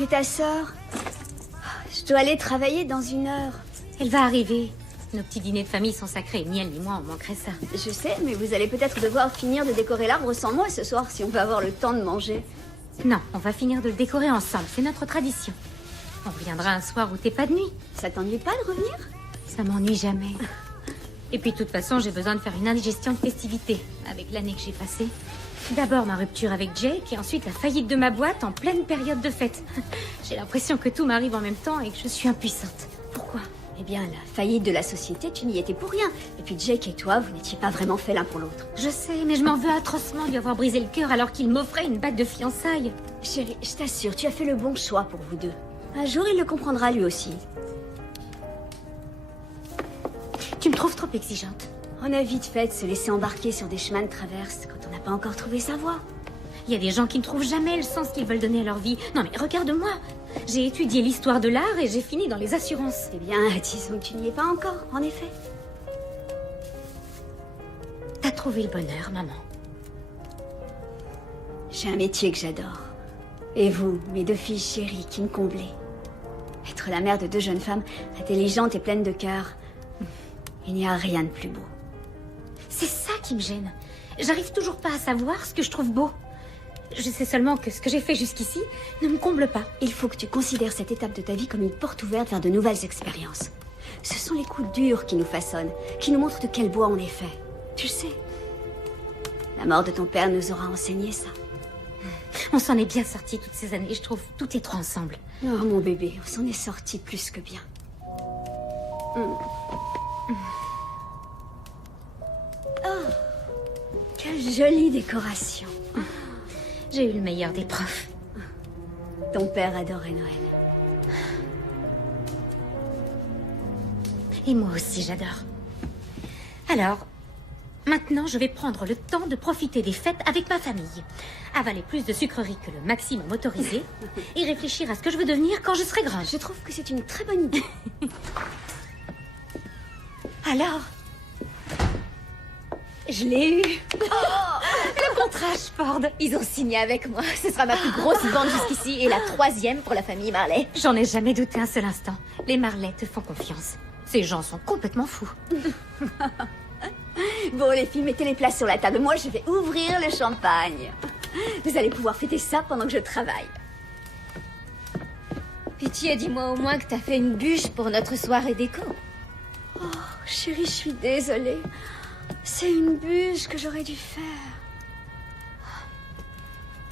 fait ta sœur? Je dois aller travailler dans 1 heure. Elle va arriver. Nos petits dîners de famille sont sacrés. Ni elle ni moi, on manquerait ça. Je sais, mais vous allez peut-être devoir finir de décorer l'arbre sans moi ce soir si on veut avoir le temps de manger. Non, on va finir de le décorer ensemble. C'est notre tradition. On reviendra un soir où t'es pas de nuit. Ça t'ennuie pas de revenir? Ça m'ennuie jamais. Et puis de toute façon, j'ai besoin de faire une indigestion de festivités. Avec l'année que j'ai passée. D'abord ma rupture avec Jake et ensuite la faillite de ma boîte en pleine période de fête. J'ai l'impression que tout m'arrive en même temps et que je suis impuissante. Pourquoi? Eh bien, la faillite de la société, tu n'y étais pour rien. Et puis Jake et toi, vous n'étiez pas vraiment faits l'un pour l'autre. Je sais, mais je m'en veux atrocement de lui avoir brisé le cœur alors qu'il m'offrait une bague de fiançailles. Chérie, je t'assure, tu as fait le bon choix pour vous deux. Un jour, il le comprendra lui aussi. Tu me trouves trop exigeante. On a vite fait de se laisser embarquer sur des chemins de traverse quand on n'a pas encore trouvé sa voie. Il y a des gens qui ne trouvent jamais le sens qu'ils veulent donner à leur vie. Non mais regarde-moi. J'ai étudié l'histoire de l'art et j'ai fini dans les assurances. Eh bien, disons que tu n'y es pas encore, en effet. T'as trouvé le bonheur, maman. J'ai un métier que j'adore. Et vous, mes 2 filles chéries qui me comblez. Être la mère de 2 jeunes femmes intelligentes et pleines de cœur. Il n'y a rien de plus beau. C'est ça qui me gêne. J'arrive toujours pas à savoir ce que je trouve beau. Je sais seulement que ce que j'ai fait jusqu'ici ne me comble pas. Il faut que tu considères cette étape de ta vie comme une porte ouverte vers de nouvelles expériences. Ce sont les coups durs qui nous façonnent, qui nous montrent de quel bois on est fait. Tu le sais. La mort de ton père nous aura enseigné ça. On s'en est bien sortis toutes ces années, je trouve. Toutes les 3 ensemble. Oh, mon bébé, on s'en est sortis plus que bien. Oh, quelle jolie décoration. J'ai eu le meilleur des profs. Ton père adorait Noël. Et moi aussi, j'adore. Alors, maintenant, je vais prendre le temps de profiter des fêtes avec ma famille. Avaler plus de sucreries que le maximum autorisé. Et réfléchir à ce que je veux devenir quand je serai grande. Je trouve que c'est une très bonne idée. Alors, je l'ai eu. Le contrat Ford. Ils ont signé avec moi. Ce sera ma plus grosse vente jusqu'ici et la 3e pour la famille Marley. J'en ai jamais douté un seul instant. Les Marley te font confiance. Ces gens sont complètement fous. Bon, les filles, mettez les places sur la table. Moi, je vais ouvrir le champagne. Vous allez pouvoir fêter ça pendant que je travaille. Pitié, dis-moi au moins que t'as fait une bûche pour notre soirée déco. Oh, chérie, je suis désolée. C'est une bûche que j'aurais dû faire.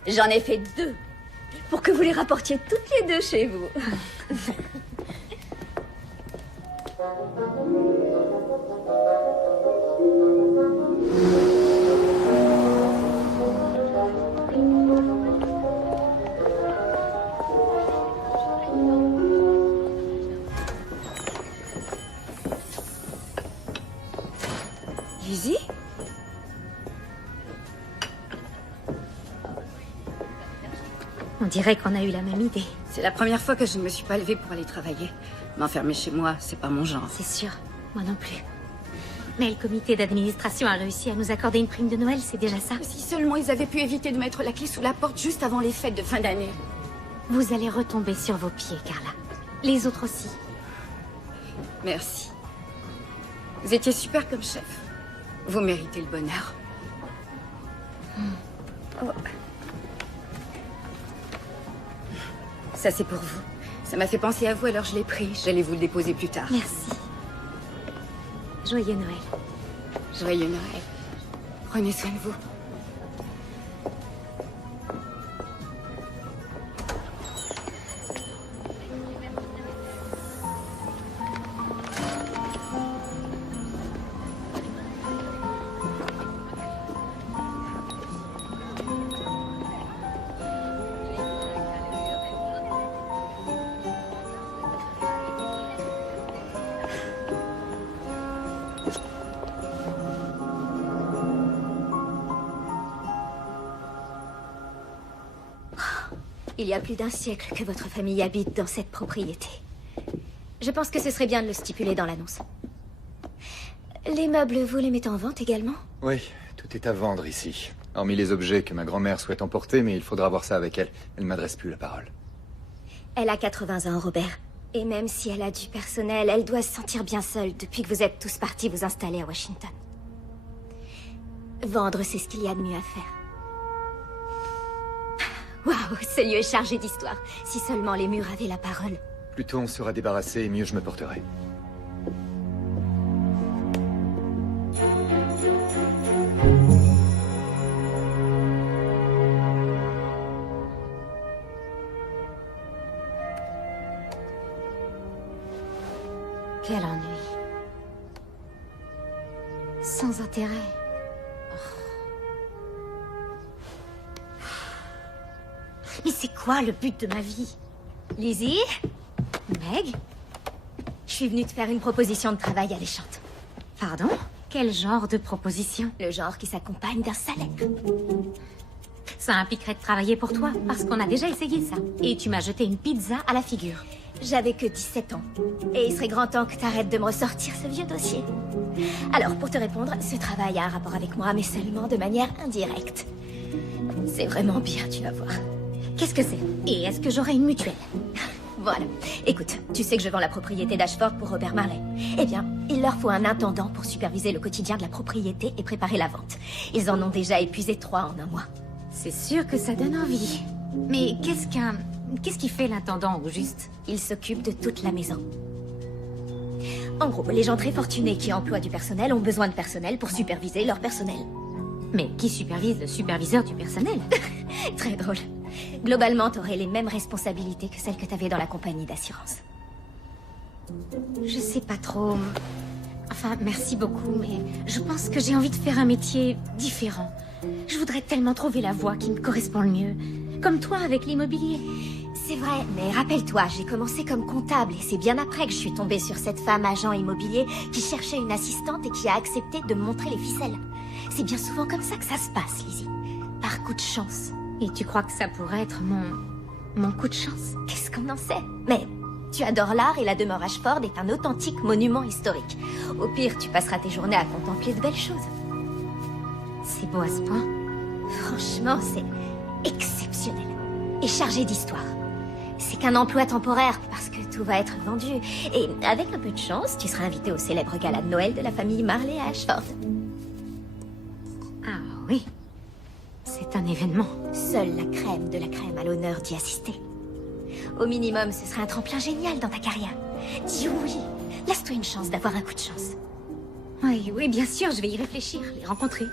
J'en ai fait 2. Pour que vous les rapportiez toutes les 2 chez vous. Lizzie? On dirait qu'on a eu la même idée. C'est la première fois que je ne me suis pas levée pour aller travailler. M'enfermer chez moi, c'est pas mon genre. C'est sûr, moi non plus. Mais le comité d'administration a réussi à nous accorder une prime de Noël, c'est déjà ça. Si seulement ils avaient pu éviter de mettre la clé sous la porte juste avant les fêtes de fin d'année. Vous allez retomber sur vos pieds, Carla. Les autres aussi. Merci. Vous étiez super comme chef. Vous méritez le bonheur. Oh. Ça, c'est pour vous. Ça m'a fait penser à vous, alors je l'ai pris. J'allais vous le déposer plus tard. Merci. Joyeux Noël. Joyeux Noël. Prenez soin de vous. Il y a plus d'1 siècle que votre famille habite dans cette propriété. Je pense que ce serait bien de le stipuler dans l'annonce. Les meubles, vous les mettez en vente également? Oui, tout est à vendre ici. Hormis les objets que ma grand-mère souhaite emporter, mais il faudra voir ça avec elle. Elle ne m'adresse plus la parole. Elle a 80 ans, Robert. Et même si elle a du personnel, elle doit se sentir bien seule depuis que vous êtes tous partis vous installer à Washington. Vendre, c'est ce qu'il y a de mieux à faire. Waouh, ce lieu est chargé d'histoire. Si seulement les murs avaient la parole. Plus tôt on sera débarrassé, et mieux je me porterai. Quel ennui. Sans intérêt. Mais c'est quoi le but de ma vie? Lizzie, Meg? je suis venue te faire une proposition de travail alléchante. Pardon? Quel genre de proposition? Le genre qui s'accompagne d'un salaire. Ça impliquerait de travailler pour toi, parce qu'on a déjà essayé ça. Et tu m'as jeté une pizza à la figure. J'avais que 17 ans. Et il serait grand temps que t'arrêtes de me ressortir ce vieux dossier. Alors, pour te répondre, ce travail a un rapport avec moi, mais seulement de manière indirecte. C'est vraiment bien, tu vas voir. Qu'est-ce que c'est? Et est-ce que j'aurai une mutuelle? Voilà. Écoute, tu sais que je vends la propriété d'Ashford pour Robert Marley. Eh bien, il leur faut un intendant pour superviser le quotidien de la propriété et préparer la vente. Ils en ont déjà épuisé 3 en un mois. C'est sûr que ça donne envie. Mais qu'est-ce qui fait l'intendant, au juste? Il s'occupe de toute la maison. En gros, les gens très fortunés qui emploient du personnel ont besoin de personnel pour superviser leur personnel. Mais qui supervise le superviseur du personnel? Très drôle. Globalement, t'aurais les mêmes responsabilités que celles que t'avais dans la compagnie d'assurance. Je sais pas trop. Enfin, merci beaucoup, mais je pense que j'ai envie de faire un métier différent. Je voudrais tellement trouver la voie qui me correspond le mieux. Comme toi avec l'immobilier. C'est vrai, mais rappelle-toi, j'ai commencé comme comptable et c'est bien après que je suis tombée sur cette femme agent immobilier qui cherchait une assistante et qui a accepté de me montrer les ficelles. C'est bien souvent comme ça que ça se passe, Lizzie. Par coup de chance. Et tu crois que ça pourrait être mon coup de chance? Qu'est-ce qu'on en sait? Mais tu adores l'art et la demeure Ashford est un authentique monument historique. Au pire, tu passeras tes journées à contempler de belles choses. C'est beau à ce point? Franchement, c'est exceptionnel. Et chargé d'histoire. C'est qu'un emploi temporaire parce que tout va être vendu. Et avec un peu de chance, tu seras invité au célèbre gala de Noël de la famille Marley à Ashford. Ah oui. C'est un événement. Seule la crème de la crème a l'honneur d'y assister. Au minimum, ce serait un tremplin génial dans ta carrière. Dis oui. Laisse-toi une chance d'avoir un coup de chance. Oui, oui, bien sûr, je vais y réfléchir, les rencontrer.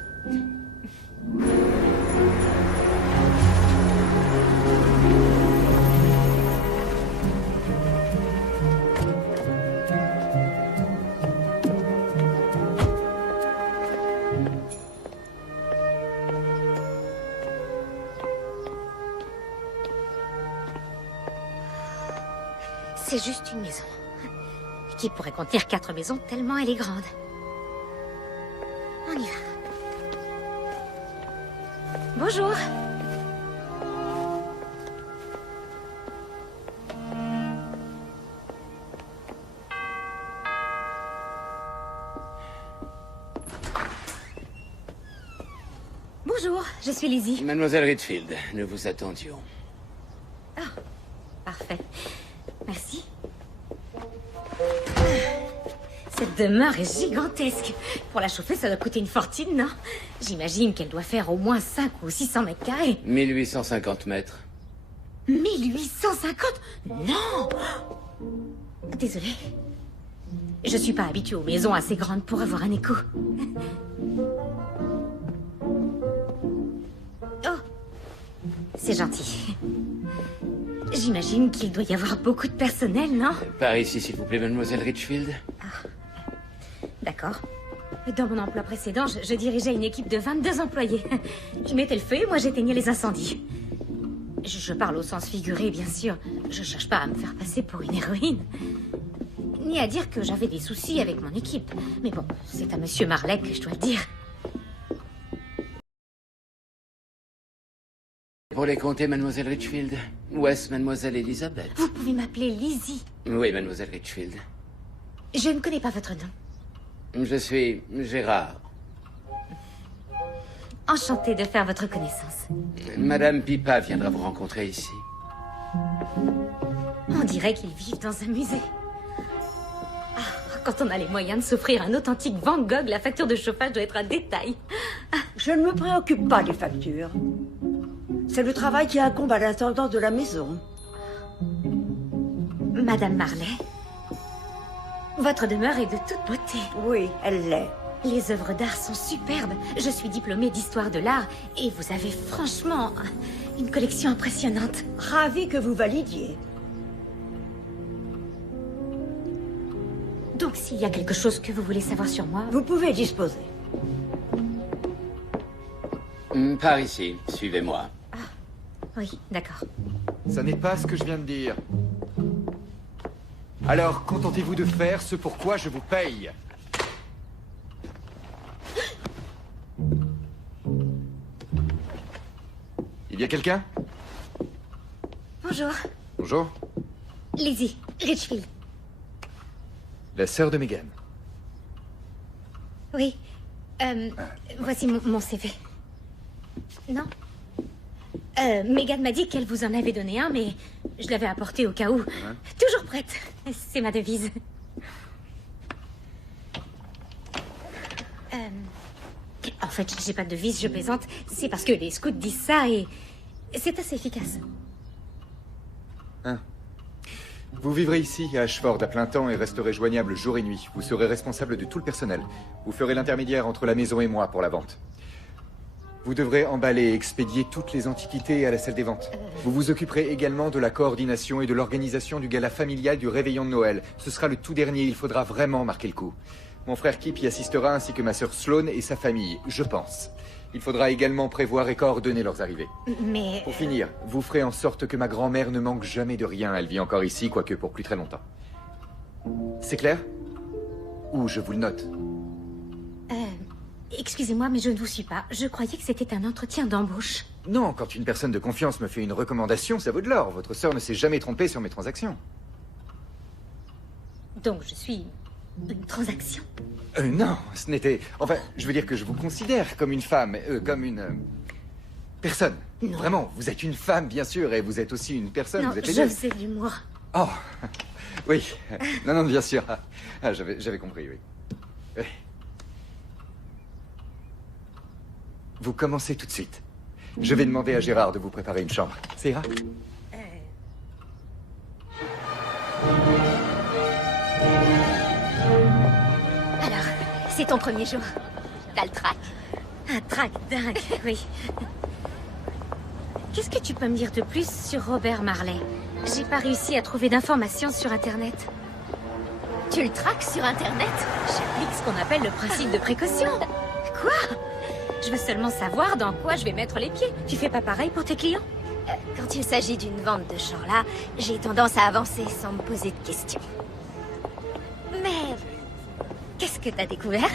C'est juste une maison. Qui pourrait contenir 4 maisons tellement elle est grande. On y va. Bonjour. Bonjour, je suis Lizzie. Mademoiselle Richfield, nous vous attendions. Parfait. Merci. Cette demeure est gigantesque. Pour la chauffer, ça doit coûter une fortune, non? J'imagine qu'elle doit faire au moins 5 ou 600 mètres carrés. 1850 mètres. 1850? Non! Désolée. Je suis pas habituée aux maisons assez grandes pour avoir un écho. Oh! C'est gentil. J'imagine qu'il doit y avoir beaucoup de personnel, non? Par ici, s'il vous plaît, mademoiselle Richfield. D'accord. Dans mon emploi précédent, je dirigeais une équipe de 22 employés. Ils mettaient le feu et moi j'éteignais les incendies. Je parle au sens figuré, bien sûr. Je cherche pas à me faire passer pour une héroïne. Ni à dire que j'avais des soucis avec mon équipe. Mais bon, c'est à Monsieur Marley que je dois le dire. Pour les compter, mademoiselle Richfield. Où est-ce mademoiselle Elizabeth? Vous pouvez m'appeler Lizzie. Oui, mademoiselle Richfield. Je ne connais pas votre nom. Je suis Gérard. Enchantée de faire votre connaissance. Madame Pipa viendra vous rencontrer ici. On dirait qu'ils vivent dans un musée. Ah, quand on a les moyens de s'offrir un authentique Van Gogh, la facture de chauffage doit être un détail. Je ne me préoccupe pas des factures. C'est le travail qui incombe à l'intendant de la maison. Madame Marley, votre demeure est de toute beauté. Oui, elle l'est. Les œuvres d'art sont superbes. Je suis diplômée d'histoire de l'art et vous avez franchement une collection impressionnante. Ravi que vous validiez. Donc s'il y a quelque chose que vous voulez savoir sur moi... Vous pouvez disposer. Par ici, suivez-moi. Oui, d'accord. Ça n'est pas ce que je viens de dire. Alors, contentez-vous de faire ce pour quoi je vous paye. Il y a quelqu'un? Bonjour. Bonjour. Lizzie, Richfield. La sœur de Megan. Oui. Voici mon CV. Non? Megan m'a dit qu'elle vous en avait donné un, mais je l'avais apporté au cas où. Toujours prête. C'est ma devise. En fait, j'ai pas de devise, je plaisante. C'est parce que les scouts disent ça et c'est assez efficace. Vous vivrez ici, à Ashford, à plein temps et resterez joignable jour et nuit. Vous serez responsable de tout le personnel. Vous ferez l'intermédiaire entre la maison et moi pour la vente. Vous devrez emballer et expédier toutes les antiquités à la salle des ventes. Vous vous occuperez également de la coordination et de l'organisation du gala familial du réveillon de Noël. Ce sera le tout dernier, il faudra vraiment marquer le coup. Mon frère Kip y assistera ainsi que ma sœur Sloane et sa famille, je pense. Il faudra également prévoir et coordonner leurs arrivées. Mais... Pour finir, vous ferez en sorte que ma grand-mère ne manque jamais de rien. Elle vit encore ici, quoique pour plus très longtemps. C'est clair? Ou je vous le note? Excusez-moi, mais je ne vous suis pas. Je croyais que c'était un entretien d'embauche. Non, quand une personne de confiance me fait une recommandation, ça vaut de l'or. Votre sœur ne s'est jamais trompée sur mes transactions. Donc je suis une transaction. Non, ce n'était... Enfin, je veux dire que je vous considère comme une femme, comme une... personne. Non. Vraiment, vous êtes une femme, bien sûr, et vous êtes aussi une personne. Non, vous êtes les je deux. faisais de l'humour. Oh, oui. Non, bien sûr. J'avais compris, oui. Oui. Vous commencez tout de suite. Je vais demander à Gérard de vous préparer une chambre. Ça ira? Alors, c'est ton premier jour. T'as le trac. Un trac dingue, oui. Qu'est-ce que tu peux me dire de plus sur Robert Marley? J'ai pas réussi à trouver d'informations sur Internet. Tu le traques sur Internet? J'applique ce qu'on appelle le principe de précaution. Quoi? Je veux seulement savoir dans quoi je vais mettre les pieds. Tu fais pas pareil pour tes clients? Quand il s'agit d'une vente de genre là, j'ai tendance à avancer sans me poser de questions. Mais... qu'est-ce que t'as découvert?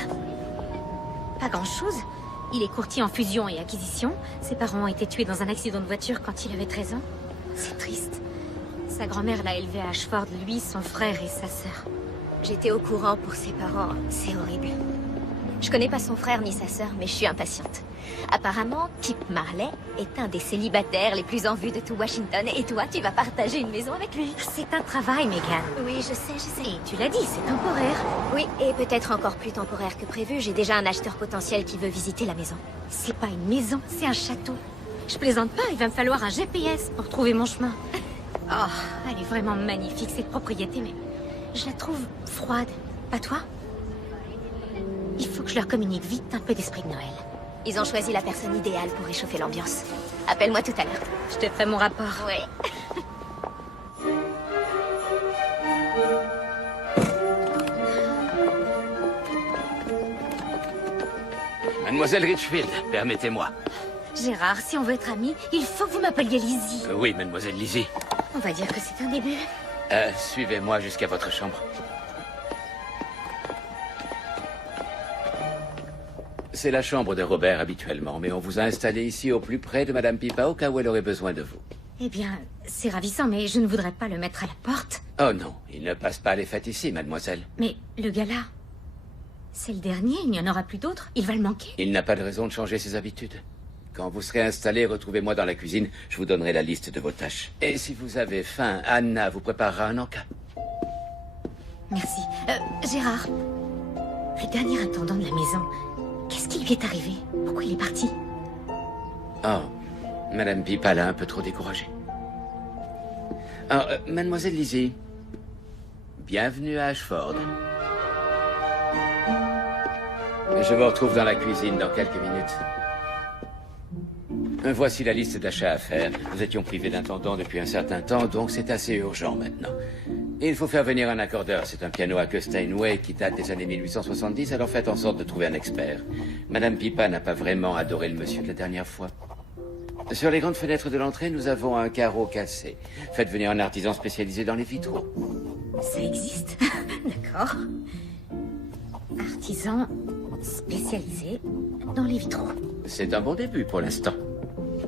Pas grand-chose. Il est courtier en fusion et acquisition. Ses parents ont été tués dans un accident de voiture quand il avait 13 ans. C'est triste. Sa grand-mère l'a élevé à Ashford, lui, son frère et sa sœur. J'étais au courant pour ses parents, c'est horrible. Je connais pas son frère ni sa sœur, mais je suis impatiente. Apparemment, Kip Marley est un des célibataires les plus en vue de tout Washington, et toi, tu vas partager une maison avec lui. C'est un travail, Megan. Oui, je sais. Et tu l'as dit, c'est temporaire. Oui, et peut-être encore plus temporaire que prévu. J'ai déjà un acheteur potentiel qui veut visiter la maison. C'est pas une maison, c'est un château. Je plaisante pas, il va me falloir un GPS pour trouver mon chemin. Oh, elle est vraiment magnifique, cette propriété, mais je la trouve froide. Pas toi? Il faut que je leur communique vite un peu d'esprit de Noël. Ils ont choisi la personne idéale pour réchauffer l'ambiance. Appelle-moi tout à l'heure. Je te ferai mon rapport. Oui. Mademoiselle Richfield, permettez-moi. Gérard, si on veut être amis, il faut que vous m'appeliez Lizzie. Oui, mademoiselle Lizzie. On va dire que c'est un début. Suivez-moi jusqu'à votre chambre. C'est la chambre de Robert habituellement, mais on vous a installé ici au plus près de Madame Pippa au cas où elle aurait besoin de vous. Eh bien, c'est ravissant, mais je ne voudrais pas le mettre à la porte. Oh non, il ne passe pas les fêtes ici, mademoiselle. Mais le gala, c'est le dernier, il n'y en aura plus d'autres. Il va le manquer. Il n'a pas de raison de changer ses habitudes. Quand vous serez installé, retrouvez-moi dans la cuisine. Je vous donnerai la liste de vos tâches. Et si vous avez faim, Anna vous préparera un encas. Merci. Gérard, le dernier intendant de la maison, qu'est-ce qui lui est arrivé? Pourquoi il est parti? Oh, Madame Pipa l'a un peu trop découragé. Oh, Mademoiselle Lizzie, bienvenue à Ashford. Je vous retrouve dans la cuisine dans quelques minutes. Voici la liste d'achats à faire. Nous étions privés d'intendant depuis un certain temps, donc c'est assez urgent maintenant. Il faut faire venir un accordeur. C'est un piano à queue Steinway qui date des années 1870, alors faites en sorte de trouver un expert. Madame Pipa n'a pas vraiment adoré le monsieur de la dernière fois. Sur les grandes fenêtres de l'entrée, nous avons un carreau cassé. Faites venir un artisan spécialisé dans les vitraux. Ça existe? D'accord. Artisan spécialisé dans les vitraux. C'est un bon début pour l'instant.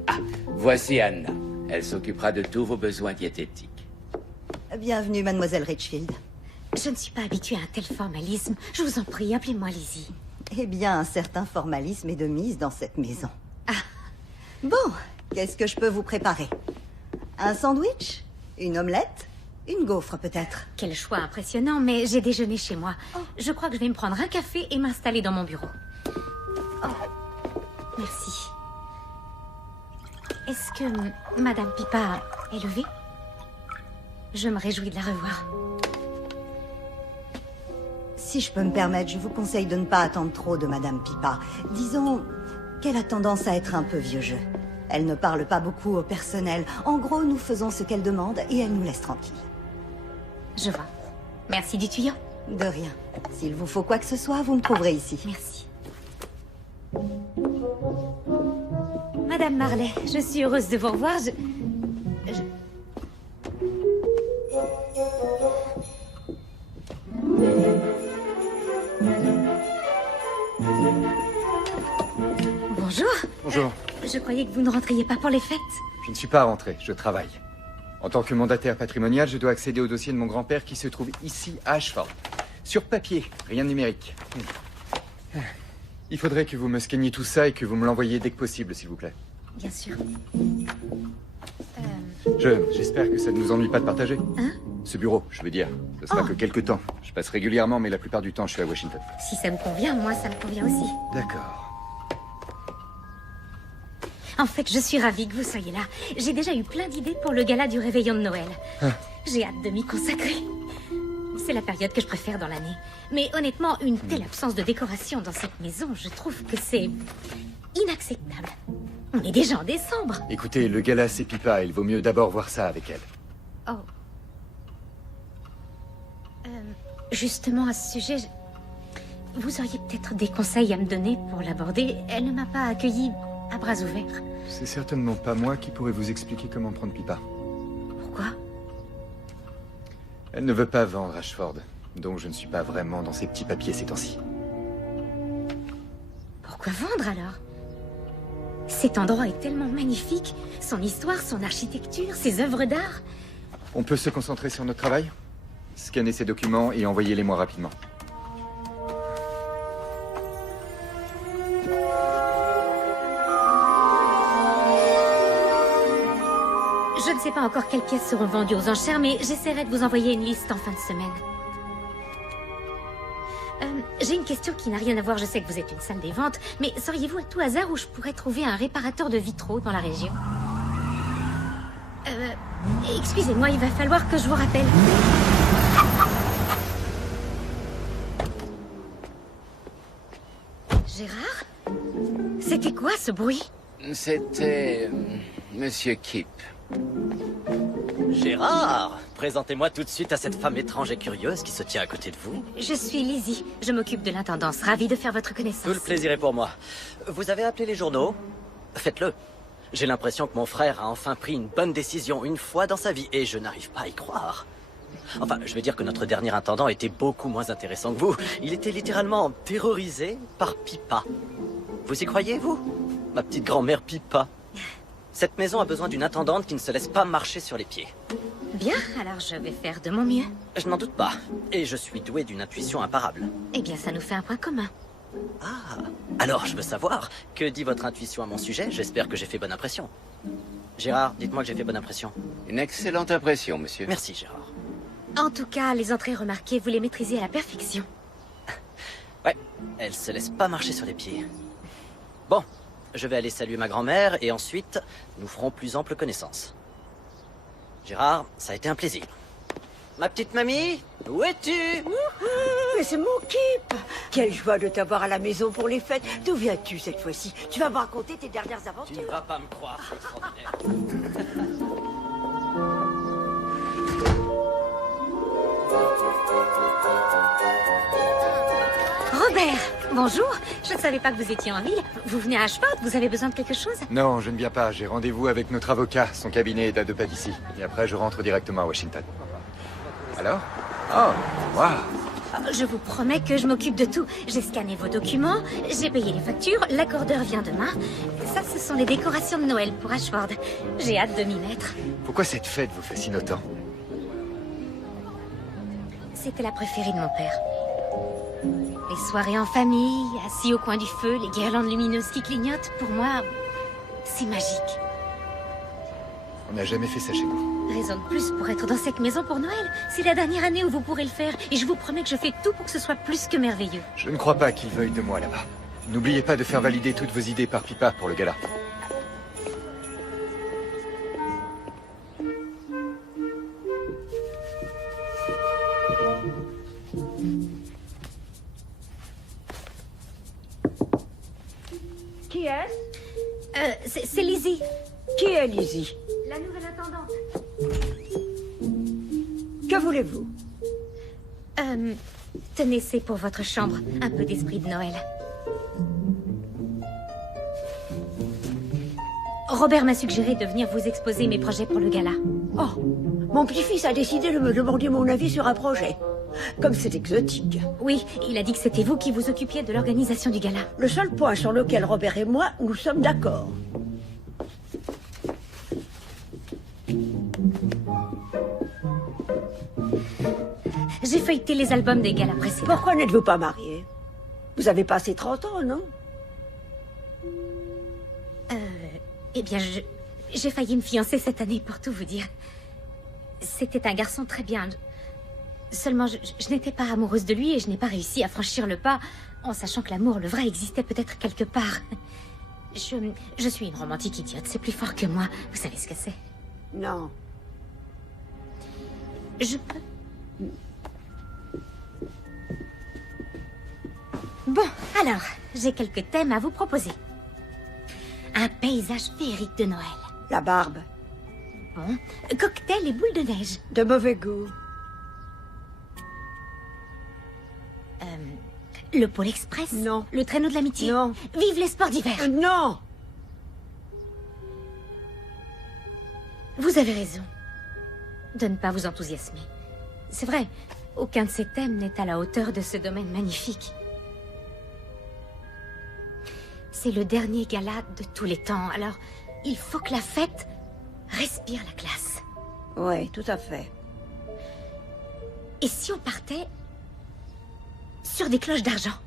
Ah, voici Anna. Elle s'occupera de tous vos besoins diététiques. Bienvenue, mademoiselle Richfield. Je ne suis pas habituée à un tel formalisme. Je vous en prie, appelez-moi Lizzie. Eh bien, un certain formalisme est de mise dans cette maison. Ah. Bon, qu'est-ce que je peux vous préparer? Un sandwich? Une omelette? Une gaufre, peut-être? Quel choix impressionnant, mais j'ai déjeuné chez moi. Je crois que je vais me prendre un café et m'installer dans mon bureau. Oh, merci. Est-ce que Madame Pipa est levée? Je me réjouis de la revoir. Si je peux me permettre, je vous conseille de ne pas attendre trop de Madame Pipa. Disons qu'elle a tendance à être un peu vieux jeu. Elle ne parle pas beaucoup au personnel. En gros, nous faisons ce qu'elle demande et elle nous laisse tranquille. Je vois. Merci du tuyau. De rien. S'il vous faut quoi que ce soit, vous me trouverez ici. Merci. Madame Marley, je suis heureuse de vous revoir. Bonjour. Bonjour. Je croyais que vous ne rentriez pas pour les fêtes. Je ne suis pas rentré, je travaille. En tant que mandataire patrimonial, je dois accéder au dossier de mon grand-père qui se trouve ici à Ashford. Sur papier, rien de numérique. Il faudrait que vous me scanniez tout ça et que vous me l'envoyiez dès que possible, s'il vous plaît. Bien sûr. J'espère que ça ne vous ennuie pas de partager. Hein? Ce bureau, je veux dire. Ce sera Oh. que quelques temps. Je passe régulièrement, mais la plupart du temps, je suis à Washington. Si ça vous convient, moi, ça me convient aussi. D'accord. En fait, je suis ravie que vous soyez là. J'ai déjà eu plein d'idées pour le gala du réveillon de Noël. J'ai hâte de m'y consacrer. C'est la période que je préfère dans l'année. Mais honnêtement, une telle absence de décoration dans cette maison, je trouve que c'est inacceptable. On est déjà en décembre. Écoutez, le gala, c'est Pipa. Il vaut mieux d'abord voir ça avec elle. Oh. Justement, à ce sujet, vous auriez peut-être des conseils à me donner pour l'aborder. Elle ne m'a pas accueilli à bras ouverts. C'est certainement pas moi qui pourrais vous expliquer comment prendre Pipa. Pourquoi? Elle ne veut pas vendre Ashford, donc je ne suis pas vraiment dans ces petits papiers ces temps-ci. Pourquoi vendre alors? Cet endroit est tellement magnifique. Son histoire, son architecture, ses œuvres d'art. On peut se concentrer sur notre travail? Scanner ces documents et envoyez-les-moi rapidement. Je ne sais pas encore quelles pièces seront vendues aux enchères, mais j'essaierai de vous envoyer une liste en fin de semaine. J'ai une question qui n'a rien à voir, je sais que vous êtes une salle des ventes, mais sauriez-vous à tout hasard où je pourrais trouver un réparateur de vitraux dans la région? Excusez-moi, il va falloir que je vous rappelle. Gérard? C'était quoi ce bruit? C'était... Monsieur Kip. Gérard, présentez-moi tout de suite à cette femme étrange et curieuse qui se tient à côté de vous. Je suis Lizzie, je m'occupe de l'intendance, ravie de faire votre connaissance. Tout le plaisir est pour moi. Vous avez appelé les journaux? Faites-le. J'ai l'impression que mon frère a enfin pris une bonne décision une fois dans sa vie et je n'arrive pas à y croire. Enfin, je veux dire que notre dernier intendant était beaucoup moins intéressant que vous. Il était littéralement terrorisé par Pipa. Vous y croyez, vous? Ma petite grand-mère Pipa. Cette maison a besoin d'une intendante qui ne se laisse pas marcher sur les pieds. Bien, alors je vais faire de mon mieux. Je n'en doute pas. Et je suis doué d'une intuition imparable. Eh bien, ça nous fait un point commun. Ah, alors je veux savoir, que dit votre intuition à mon sujet? J'espère que j'ai fait bonne impression. Gérard, dites-moi que j'ai fait bonne impression. Une excellente impression, monsieur. Merci, Gérard. En tout cas, les entrées remarquées, vous les maîtrisez à la perfection. Ouais, elle se laisse pas marcher sur les pieds. Bon, je vais aller saluer ma grand-mère et ensuite, nous ferons plus ample connaissance. Gérard, ça a été un plaisir. Ma petite mamie, où es-tu? Mais c'est mon Kip! Quelle joie de t'avoir à la maison pour les fêtes. D'où viens-tu cette fois-ci? Tu vas me raconter tes dernières Tu ne aventures. vas pas me croire, c'est extraordinaire. Robert, bonjour. Je ne savais pas que vous étiez en ville. Vous venez à Ashford, vous avez besoin de quelque chose? Non, je ne viens pas. J'ai rendez-vous avec notre avocat. Son cabinet est à 2 pas d'ici. Et après, je rentre directement à Washington. Alors? Oh, waouh! Je vous promets que je m'occupe de tout. J'ai scanné vos documents, j'ai payé les factures, l'accordeur vient demain. Ça, ce sont les décorations de Noël pour Ashford. J'ai hâte de m'y mettre. Pourquoi cette fête vous fascine autant? C'était la préférée de mon père. Les soirées en famille, assis au coin du feu, les guirlandes lumineuses qui clignotent, pour moi, c'est magique. On n'a jamais fait ça chez nous. Raison de plus pour être dans cette maison pour Noël. C'est la dernière année où vous pourrez le faire, et je vous promets que je fais tout pour que ce soit plus que merveilleux. Je ne crois pas qu'il veuille de moi là-bas. N'oubliez pas de faire valider toutes vos idées par Pipa pour le gala. Qui est-ce? C'est Lizzie, Qui est Lizzie? la nouvelle intendante. Que voulez-vous? Tenez, c'est pour votre chambre. Un peu d'esprit de Noël. Robert m'a suggéré de venir vous exposer mes projets pour le gala. Oh, mon petit-fils a décidé de me demander mon avis sur un projet. Comme c'est exotique. Oui, il a dit que c'était vous qui vous occupiez de l'organisation du gala. Le seul point sur lequel Robert et moi, nous sommes d'accord. J'ai feuilleté les albums des galas précédents. Pourquoi n'êtes-vous pas mariés? Vous avez passé 30 ans, non? Eh bien, j'ai failli me fiancer cette année, pour tout vous dire. C'était un garçon très bien. Seulement, je n'étais pas amoureuse de lui et je n'ai pas réussi à franchir le pas, en sachant que l'amour, le vrai, existait peut-être quelque part. Je suis une romantique idiote, c'est plus fort que moi. Vous savez ce que c'est? Non. Je peux... Bon, alors, j'ai quelques thèmes à vous proposer. Un paysage féerique de Noël. La barbe. Bon, cocktail et boules de neige. De mauvais goût. Le Pôle Express. Non. Le traîneau de l'amitié. Non. Vive les sports d'hiver. Non. Vous avez raison de ne pas vous enthousiasmer. C'est vrai, aucun de ces thèmes n'est à la hauteur de ce domaine magnifique. C'est le dernier gala de tous les temps, alors il faut que la fête respire la classe. Oui, tout à fait. Et si on partait sur des cloches d'argent?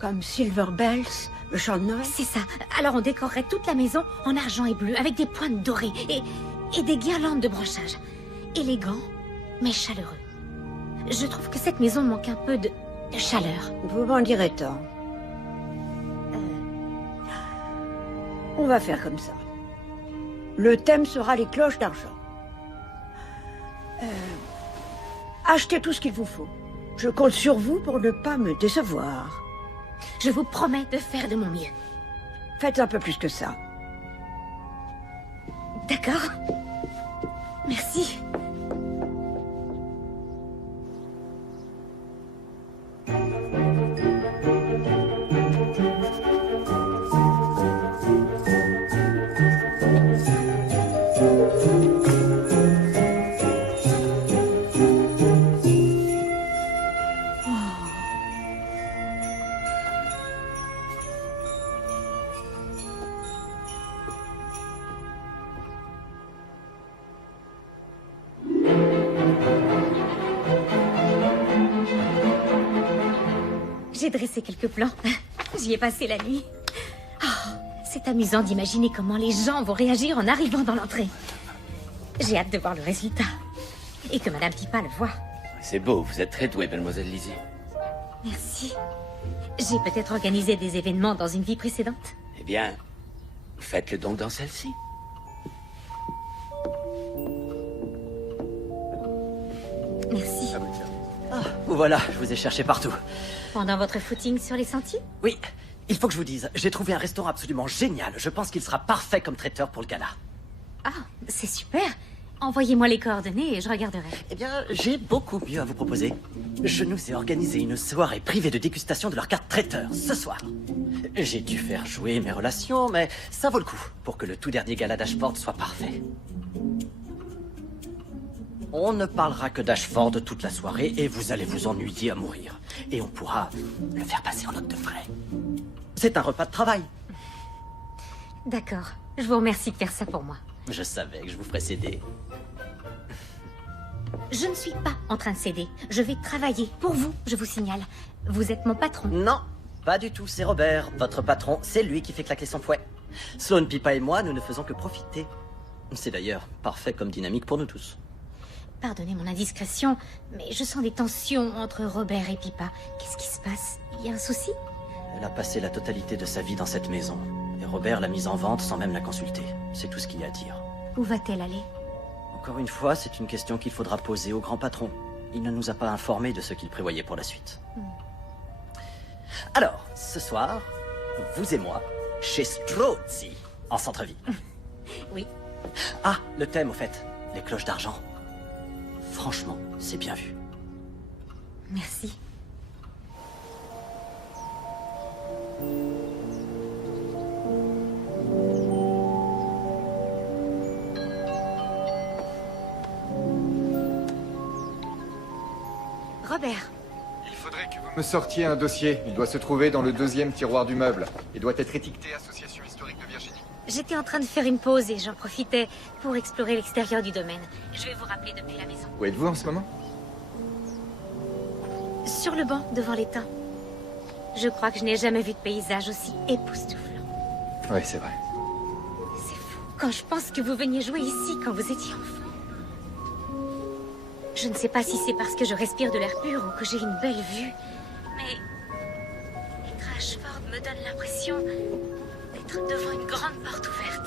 Comme Silver Bells, le chant de Noël. C'est ça. Alors on décorerait toute la maison en argent et bleu, avec des pointes dorées et des guirlandes de branchage. Élégant, mais chaleureux. Je trouve que cette maison manque un peu de chaleur. Vous m'en direz tant. On va faire comme ça. Le thème sera les cloches d'argent. Achetez tout ce qu'il vous faut. Je compte sur vous pour ne pas me décevoir. Je vous promets de faire de mon mieux. Faites un peu plus que ça. D'accord. Merci. J'ai dressé quelques plans. J'y ai passé la nuit. Oh, c'est amusant d'imaginer comment les gens vont réagir en arrivant dans l'entrée. J'ai hâte de voir le résultat. Et que Madame Pippa le voie. C'est beau, vous êtes très douée, mademoiselle Lizzie. Merci. J'ai peut-être organisé des événements dans une vie précédente. Eh bien, faites-le donc dans celle-ci. Merci. Ah, vous voilà, je vous ai cherché partout. Pendant votre footing sur les sentiers? Oui, il faut que je vous dise, j'ai trouvé un restaurant absolument génial. Je pense qu'il sera parfait comme traiteur pour le gala. Ah, c'est super. Envoyez-moi les coordonnées et je regarderai. Eh bien, j'ai beaucoup mieux à vous proposer. Je nous ai organisé une soirée privée de dégustation de leur carte traiteur, ce soir. J'ai dû faire jouer mes relations, mais ça vaut le coup pour que le tout dernier gala d'Ashford soit parfait. On ne parlera que d'Ashford toute la soirée et vous allez vous ennuyer à mourir. Et on pourra le faire passer en note de frais. C'est un repas de travail. D'accord. Je vous remercie de faire ça pour moi. Je savais que je vous ferais céder. Je ne suis pas en train de céder. Je vais travailler pour vous, je vous signale. Vous êtes mon patron. Non, pas du tout, c'est Robert, votre patron. C'est lui qui fait claquer son fouet. Sloane, Pippa et moi, nous ne faisons que profiter. C'est d'ailleurs parfait comme dynamique pour nous tous. Pardonnez mon indiscrétion, mais je sens des tensions entre Robert et Pippa. Qu'est-ce qui se passe? Il y a un souci? Elle a passé la totalité de sa vie dans cette maison. Et Robert l'a mise en vente sans même la consulter. C'est tout ce qu'il y a à dire. Où va-t-elle aller? Encore une fois, c'est une question qu'il faudra poser au grand patron. Il ne nous a pas informés de ce qu'il prévoyait pour la suite. Alors, ce soir, vous et moi, chez Strozzi, en centre-ville. Oui. Ah, le thème, au fait, les cloches d'argent. Franchement, c'est bien vu. Merci. Robert. Il faudrait que vous me sortiez un dossier. Il doit se trouver dans le 2e tiroir du meuble. Il doit être étiqueté Association historique de Virginie. J'étais en train de faire une pause et j'en profitais pour explorer l'extérieur du domaine. Je vais vous rappeler depuis la maison. Où êtes-vous en ce moment? Sur le banc, devant l'étang. Je crois que je n'ai jamais vu de paysage aussi époustouflant. Oui, c'est vrai. C'est fou. Quand je pense que vous veniez jouer ici quand vous étiez enfant. Je ne sais pas si c'est parce que je respire de l'air pur ou que j'ai une belle vue, mais être à Ashford me donne l'impression d'être devant une grande porte ouverte.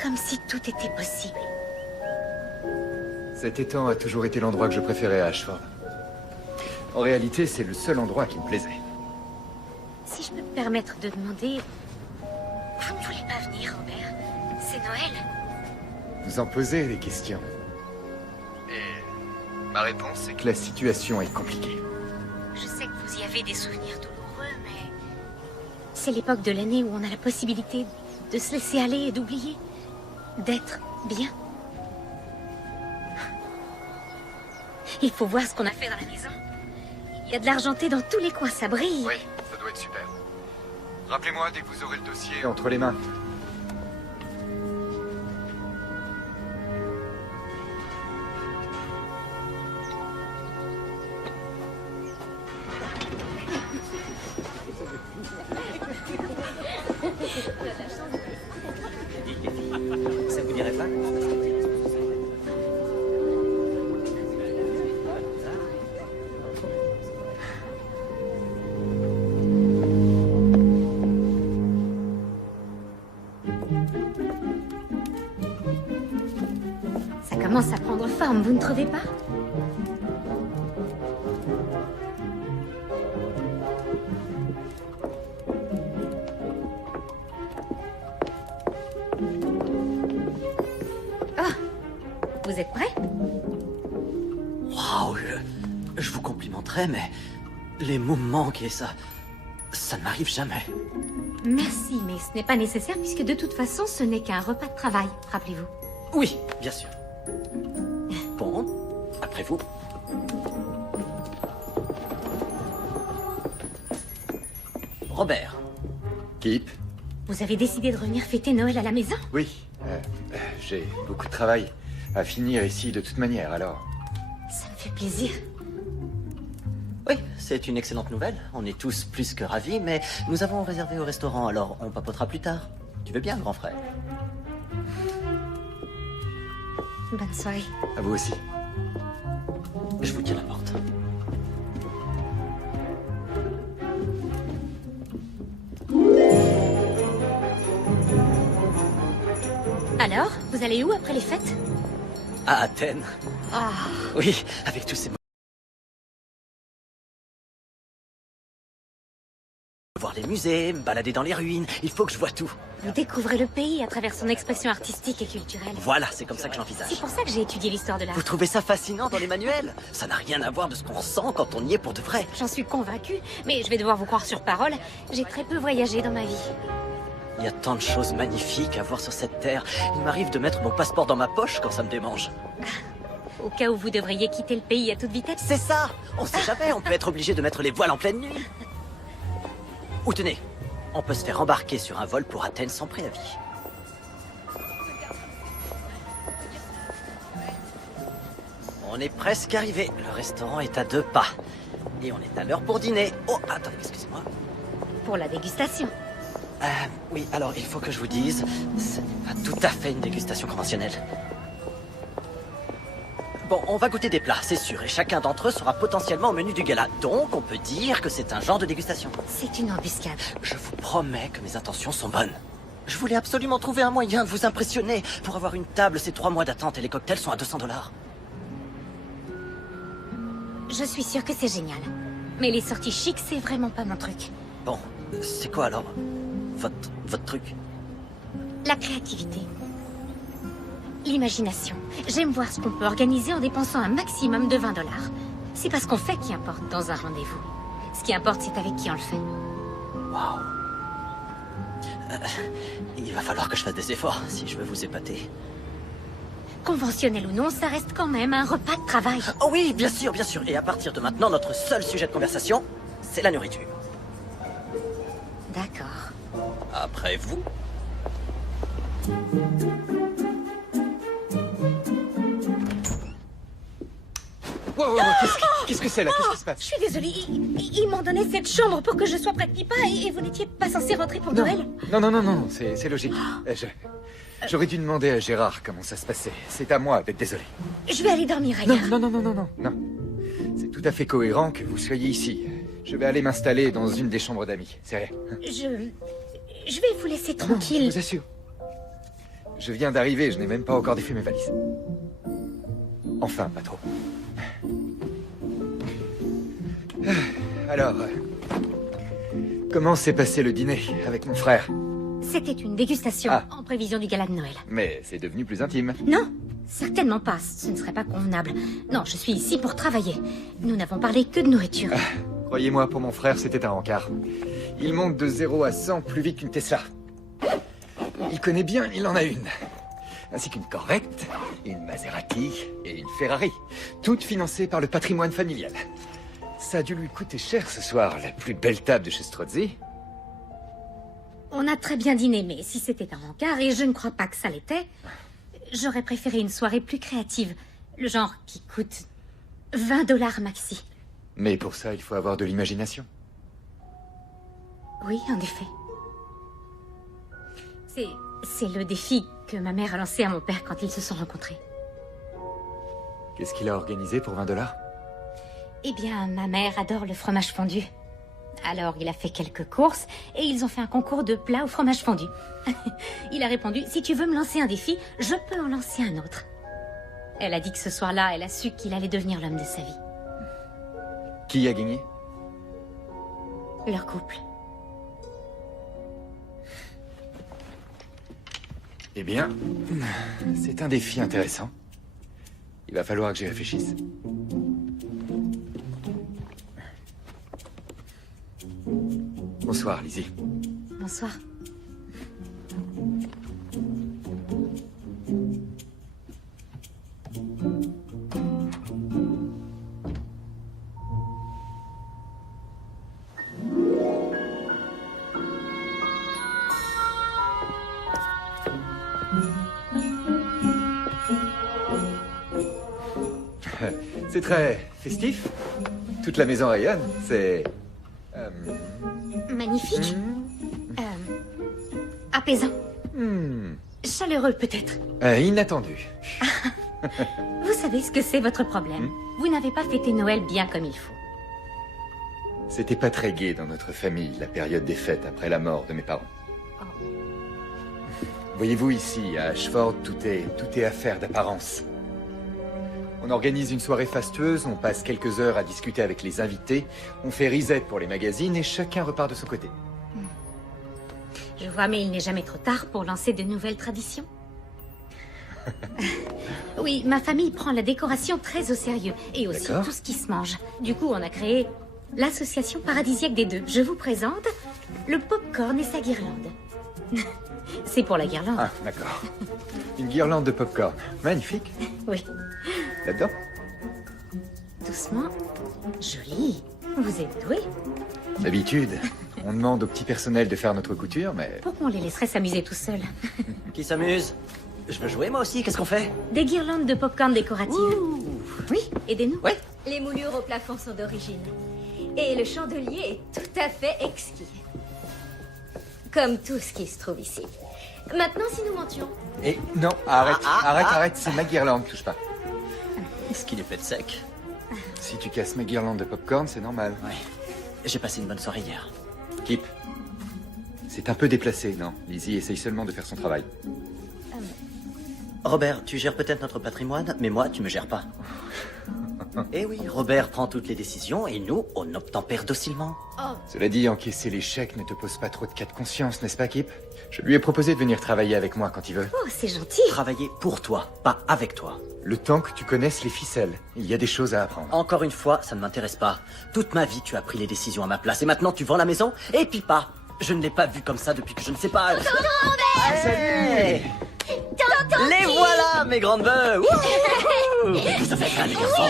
Comme si tout était possible. Cet étang a toujours été l'endroit que je préférais à Ashford. En réalité, c'est le seul endroit qui me plaisait. Si je peux me permettre de demander... Vous ne voulez pas venir, Robert? C'est Noël. Vous en posez des questions. Et ma réponse est que la situation est compliquée. Je sais que vous y avez des souvenirs douloureux, mais... C'est l'époque de l'année où on a la possibilité de se laisser aller et d'oublier. D'être bien. Il faut voir ce qu'on a fait dans la maison. Il y a de l'argenté dans tous les coins, ça brille. Oui, ça doit être super. Rappelez-moi dès que vous aurez le dossier entre les mains. Ça vous dirait pas? Ça commence à prendre forme, vous ne trouvez pas? Oh, vous êtes prêts? Waouh, je vous complimenterais, mais les mots me manquent et ça ne m'arrive jamais. Merci, mais ce n'est pas nécessaire puisque de toute façon, ce n'est qu'un repas de travail, rappelez-vous. Oui, bien sûr. Bon, après vous. Robert. Kip? Vous avez décidé de revenir fêter Noël à la maison? Oui. J'ai beaucoup de travail à finir ici de toute manière, alors... Ça me fait plaisir. Oui, c'est une excellente nouvelle. On est tous plus que ravis, mais nous avons réservé au restaurant, alors on papotera plus tard. Tu veux bien, grand frère? Bonne soirée. À vous aussi. Je vous tiens la porte. Alors, vous allez où après les fêtes? À Athènes. Ah, Oui, avec tous ces... Voir les musées, me balader dans les ruines, il faut que je vois tout. vous découvrez le pays à travers son expression artistique et culturelle. Voilà, c'est comme ça que j'envisage. C'est pour ça que j'ai étudié l'histoire de l'art. Vous trouvez ça fascinant dans les manuels? Ça n'a rien à voir de ce qu'on ressent quand on y est pour de vrai. J'en suis convaincue, mais je vais devoir vous croire sur parole. J'ai très peu voyagé dans ma vie. Il y a tant de choses magnifiques à voir sur cette terre. Il m'arrive de mettre mon passeport dans ma poche quand ça me démange. Au cas où vous devriez quitter le pays à toute vitesse. C'est ça! On sait jamais, on peut être obligé de mettre les voiles en pleine nuit. Ou tenez, on peut se faire embarquer sur un vol pour Athènes sans préavis. On est presque arrivé. Le restaurant est à 2 pas. Et on est à l'heure pour dîner. Oh, attends, excusez-moi. Pour la dégustation. Oui, alors il faut que je vous dise, ce n'est pas tout à fait une dégustation conventionnelle. Bon, on va goûter des plats, c'est sûr, et chacun d'entre eux sera potentiellement au menu du gala. Donc, on peut dire que c'est un genre de dégustation. C'est une embuscade. Je vous promets que mes intentions sont bonnes. Je voulais absolument trouver un moyen de vous impressionner. Pour avoir une table, c'est 3 mois d'attente et les cocktails sont à $200. Je suis sûre que c'est génial. Mais les sorties chics, c'est vraiment pas mon truc. Bon, c'est quoi alors votre truc? La créativité. L'imagination. J'aime voir ce qu'on peut organiser en dépensant un maximum de $20. C'est pas ce qu'on fait qui importe dans un rendez-vous. Ce qui importe, c'est avec qui on le fait. Waouh. Il va falloir que je fasse des efforts si je veux vous épater. Conventionnel ou non, ça reste quand même un repas de travail. Oh oui, bien sûr, bien sûr. Et à partir de maintenant, notre seul sujet de conversation, c'est la nourriture. D'accord. Après vous. Wow, qu'est-ce que c'est là? Qu'est-ce qui se passe? Je suis désolée, ils m'ont donné cette chambre pour que je sois près de Pippa et vous n'étiez pas censé rentrer pour Noël? Non, c'est logique. J'aurais dû demander à Gérard comment ça se passait. C'est à moi d'être désolé. Je vais aller dormir ailleurs. Non. C'est tout à fait cohérent que vous soyez ici. Je vais aller m'installer dans une des chambres d'amis. C'est rien. Je vais vous laisser tranquille. Je vous assure. Je viens d'arriver, je n'ai même pas encore défait mes valises. Enfin, pas trop. Alors, comment s'est passé le dîner avec mon frère? C'était une dégustation en prévision du gala de Noël. Mais c'est devenu plus intime. Non, certainement pas. Ce ne serait pas convenable. Non, je suis ici pour travailler. Nous n'avons parlé que de nourriture. Croyez-moi, pour mon frère, c'était un rencard. Il monte de 0 à 100 plus vite qu'une Tesla. Il connaît bien, il en a une. Ainsi qu'une Corvette, une Maserati et une Ferrari. Toutes financées par le patrimoine familial. Ça a dû lui coûter cher ce soir, la plus belle table de chez Strozzi. On a très bien dîné, mais si c'était un rencard, et je ne crois pas que ça l'était, j'aurais préféré une soirée plus créative. Le genre qui coûte $20 maxi. Mais pour ça, il faut avoir de l'imagination. Oui, en effet. C'est le défi que ma mère a lancé à mon père quand ils se sont rencontrés. Qu'est-ce qu'il a organisé pour $20? Eh bien, ma mère adore le fromage fondu. Alors, il a fait quelques courses et ils ont fait un concours de plats au fromage fondu. Il a répondu, si tu veux me lancer un défi, je peux en lancer un autre. Elle a dit que ce soir-là, elle a su qu'il allait devenir l'homme de sa vie. Qui a gagné? Leur couple. Eh bien, c'est un défi intéressant. Il va falloir que j'y réfléchisse. Bonsoir, Lizzie. Bonsoir. C'est très festif. Toute la maison rayonne. C'est... Magnifique. Apaisant. Chaleureux, peut-être. Inattendu. Vous savez ce que c'est votre problème. Vous n'avez pas fêté Noël bien comme il faut. C'était pas très gai dans notre famille, la période des fêtes après la mort de mes parents. Voyez-vous ici, à Ashford, tout est affaire d'apparence. On organise une soirée fastueuse, on passe quelques heures à discuter avec les invités, on fait reset pour les magazines et chacun repart de son côté. Je vois, mais il n'est jamais trop tard pour lancer de nouvelles traditions. Oui, ma famille prend la décoration très au sérieux et aussi tout ce qui se mange. Du coup, on a créé l'association paradisiaque des deux. Je vous présente le popcorn et sa guirlande. C'est pour la guirlande. Ah, d'accord. Une guirlande de popcorn. Magnifique. Oui. Là-dedans? Doucement. Joli. Vous êtes doué. D'habitude, on demande au petit personnel de faire notre couture, mais... Pourquoi on les laisserait s'amuser tout seuls? Qui s'amuse? Je veux jouer moi aussi, qu'est-ce qu'on fait? Des guirlandes de popcorn décoratives. Oui, aidez-nous. Ouais. Les moulures au plafond sont d'origine. Et le chandelier est tout à fait exquis. Comme tout ce qui se trouve ici. Maintenant, si nous mentions... Et non, arrête, c'est ma guirlande, touche pas. Ce qui les pète sec. Si tu casses ma guirlande de popcorn, c'est normal. Ouais. J'ai passé une bonne soirée hier. Kip, c'est un peu déplacé, non? Lizzie essaye seulement de faire son travail. Robert, tu gères peut-être notre patrimoine, mais moi, tu me gères pas. Eh oui, Robert prend toutes les décisions et nous, on obtempère docilement. Cela dit, encaisser les chèques ne te pose pas trop de cas de conscience, n'est-ce pas, Kip? Je lui ai proposé de venir travailler avec moi quand il veut. Oh, c'est gentil. Travailler pour toi, pas avec toi. Le temps que tu connaisses les ficelles, il y a des choses à apprendre. Encore une fois, ça ne m'intéresse pas. Toute ma vie, tu as pris les décisions à ma place et maintenant tu vends la maison? Et puis pas. Je ne l'ai pas vu comme ça depuis que je ne sais pas. Salut! Les voilà, mes grandes bœufs! Vous avez faim, les garçons?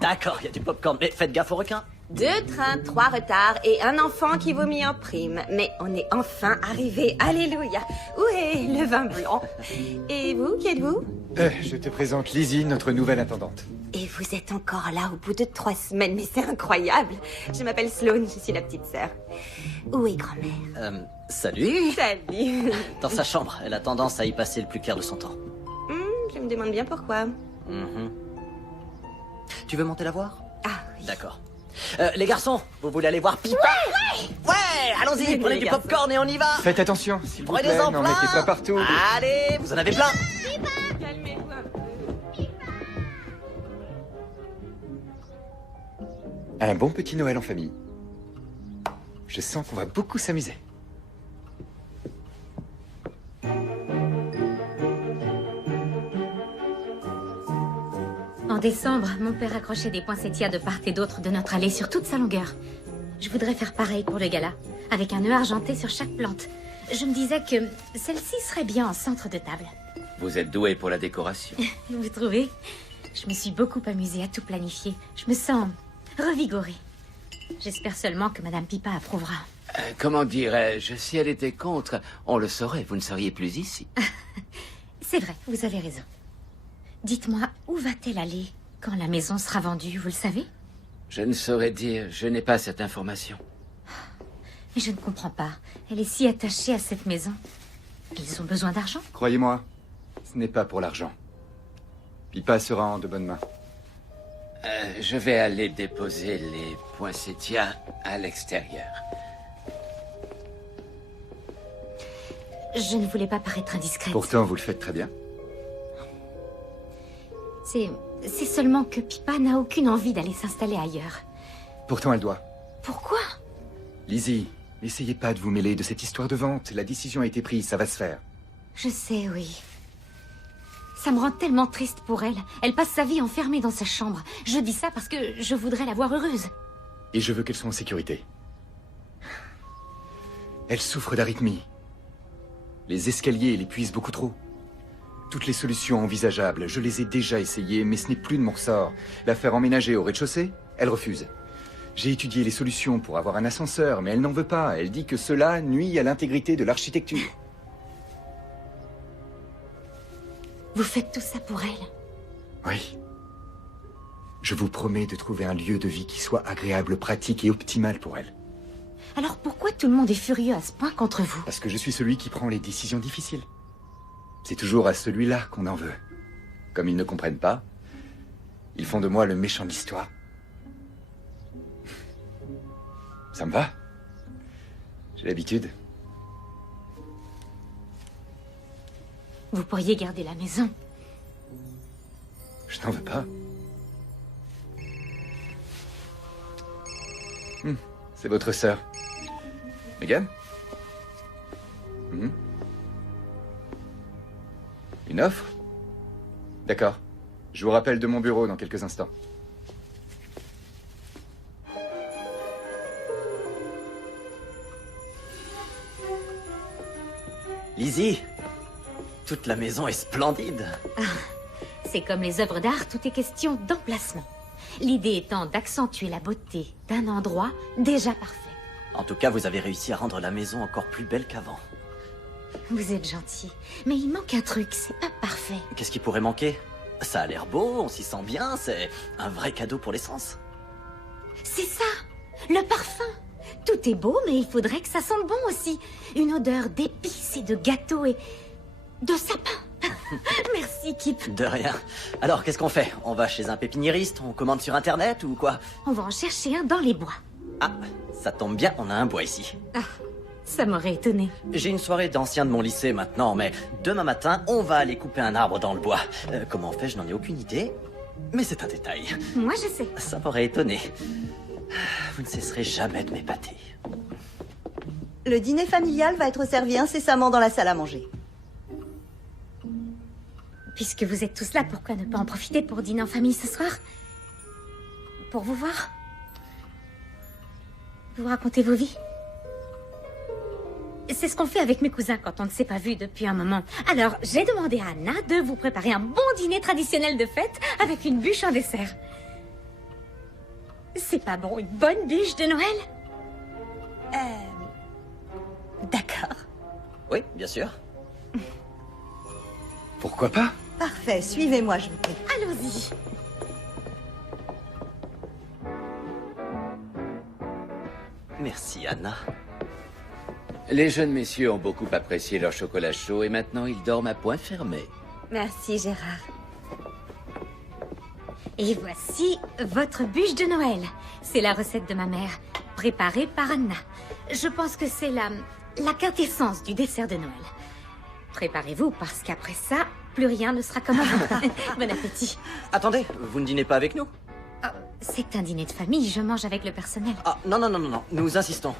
D'accord, il y a du popcorn, mais faites gaffe aux requins. 2 trains, 3 retards et un enfant qui vomit en prime. Mais on est enfin arrivé. Alléluia. Où est le vin blanc? Et vous, qui êtes-vous? Je te présente Lizzie, notre nouvelle intendante. Et vous êtes encore là au bout de 3 semaines, mais c'est incroyable. Je m'appelle Sloane, je suis la petite sœur. Où est grand-mère? Salut! Salut. Dans sa chambre, elle a tendance à y passer le plus clair de son temps. Je me demande bien pourquoi. Tu veux monter la voir? Ah oui. D'accord. Les garçons, vous voulez aller voir Pipa? Ouais, allons-y, prenez du popcorn et on y va. Faites attention, s'il vous Prenez plaît, en n'en plein. mettez pas partout. Allez, vous en avez plein. Calmez-vous un peu. Un bon petit Noël en famille. Je sens qu'on va beaucoup s'amuser. En décembre, mon père accrochait des poinsettias de part et d'autre de notre allée sur toute sa longueur. Je voudrais faire pareil pour le gala, avec un nœud argenté sur chaque plante. Je me disais que celle-ci serait bien en centre de table. Vous êtes doué pour la décoration. Vous trouvez? Je me suis beaucoup amusée à tout planifier. Je me sens revigorée. J'espère seulement que Madame Pipa approuvera. Comment dirais-je, si elle était contre, on le saurait, vous ne seriez plus ici. C'est vrai, vous avez raison. Dites-moi, où va-t-elle aller quand la maison sera vendue, vous le savez? Je ne saurais dire, je n'ai pas cette information. Mais je ne comprends pas. Elle est si attachée à cette maison. Ils ont besoin d'argent? Croyez-moi, ce n'est pas pour l'argent. Pipa sera en de bonnes mains. Je vais aller déposer les poinsettias à l'extérieur. Je ne voulais pas paraître indiscrète. Pourtant, vous le faites très bien. C'est seulement que Pipa n'a aucune envie d'aller s'installer ailleurs. Pourtant, elle doit. Pourquoi? Lizzie, n'essayez pas de vous mêler de cette histoire de vente. La décision a été prise, ça va se faire. Je sais, oui. Ça me rend tellement triste pour elle. Elle passe sa vie enfermée dans sa chambre. Je dis ça parce que je voudrais la voir heureuse. Et je veux qu'elle soit en sécurité. Elle souffre d'arythmie. Les escaliers l'épuisent beaucoup trop. Toutes les solutions envisageables, je les ai déjà essayées, mais ce n'est plus de mon ressort. La faire emménager au rez-de-chaussée, elle refuse. J'ai étudié les solutions pour avoir un ascenseur, mais elle n'en veut pas. Elle dit que cela nuit à l'intégrité de l'architecture. Vous faites tout ça pour elle? Oui. Je vous promets de trouver un lieu de vie qui soit agréable, pratique et optimal pour elle. Alors pourquoi tout le monde est furieux à ce point contre vous? Parce que je suis celui qui prend les décisions difficiles. C'est toujours à celui-là qu'on en veut. Comme ils ne comprennent pas, ils font de moi le méchant de l'histoire. Ça me va. J'ai l'habitude. Vous pourriez garder la maison. Je n'en veux pas. C'est votre sœur. Megan? Une offre? D'accord. Je vous rappelle de mon bureau dans quelques instants. Lizzie, toute la maison est splendide. C'est comme les œuvres d'art, tout est question d'emplacement. L'idée étant d'accentuer la beauté d'un endroit déjà parfait. En tout cas, vous avez réussi à rendre la maison encore plus belle qu'avant. Vous êtes gentil, mais il manque un truc, c'est pas parfait. Qu'est-ce qui pourrait manquer? Ça a l'air beau, on s'y sent bien, c'est un vrai cadeau pour l'essence. C'est ça, le parfum. Tout est beau, mais il faudrait que ça sente bon aussi. Une odeur d'épices et de gâteaux et de sapin. Merci, Kip. De rien. Alors, qu'est-ce qu'on fait? On va chez un pépiniériste, on commande sur Internet ou quoi? On va en chercher un dans les bois. Ah, ça tombe bien, on a un bois ici. Ah, ça m'aurait étonné. J'ai une soirée d'anciens de mon lycée maintenant, mais demain matin, on va aller couper un arbre dans le bois. Comment on fait, je n'en ai aucune idée, mais c'est un détail. Moi, je sais. Ça m'aurait étonné. Vous ne cesserez jamais de m'épater. Le dîner familial va être servi incessamment dans la salle à manger. Puisque vous êtes tous là, pourquoi ne pas en profiter pour dîner en famille ce soir? Pour vous voir? Vous racontez vos vies? C'est ce qu'on fait avec mes cousins quand on ne s'est pas vus depuis un moment. Alors, j'ai demandé à Anna de vous préparer un bon dîner traditionnel de fête avec une bûche en dessert. C'est pas bon, une bonne bûche de Noël? D'accord. Oui, bien sûr. Pourquoi pas? Parfait, suivez-moi, je vous prie. Allons-y. Merci, Anna. Les jeunes messieurs ont beaucoup apprécié leur chocolat chaud et maintenant ils dorment à poing fermé. Merci, Gérard. Et voici votre bûche de Noël. C'est la recette de ma mère, préparée par Anna. Je pense que c'est la quintessence du dessert de Noël. Préparez-vous, parce qu'après ça, plus rien ne sera comme avant. Bon appétit. Attendez, vous ne dînez pas avec nous? Oh, c'est un dîner de famille, je mange avec le personnel. Ah, non, nous insistons.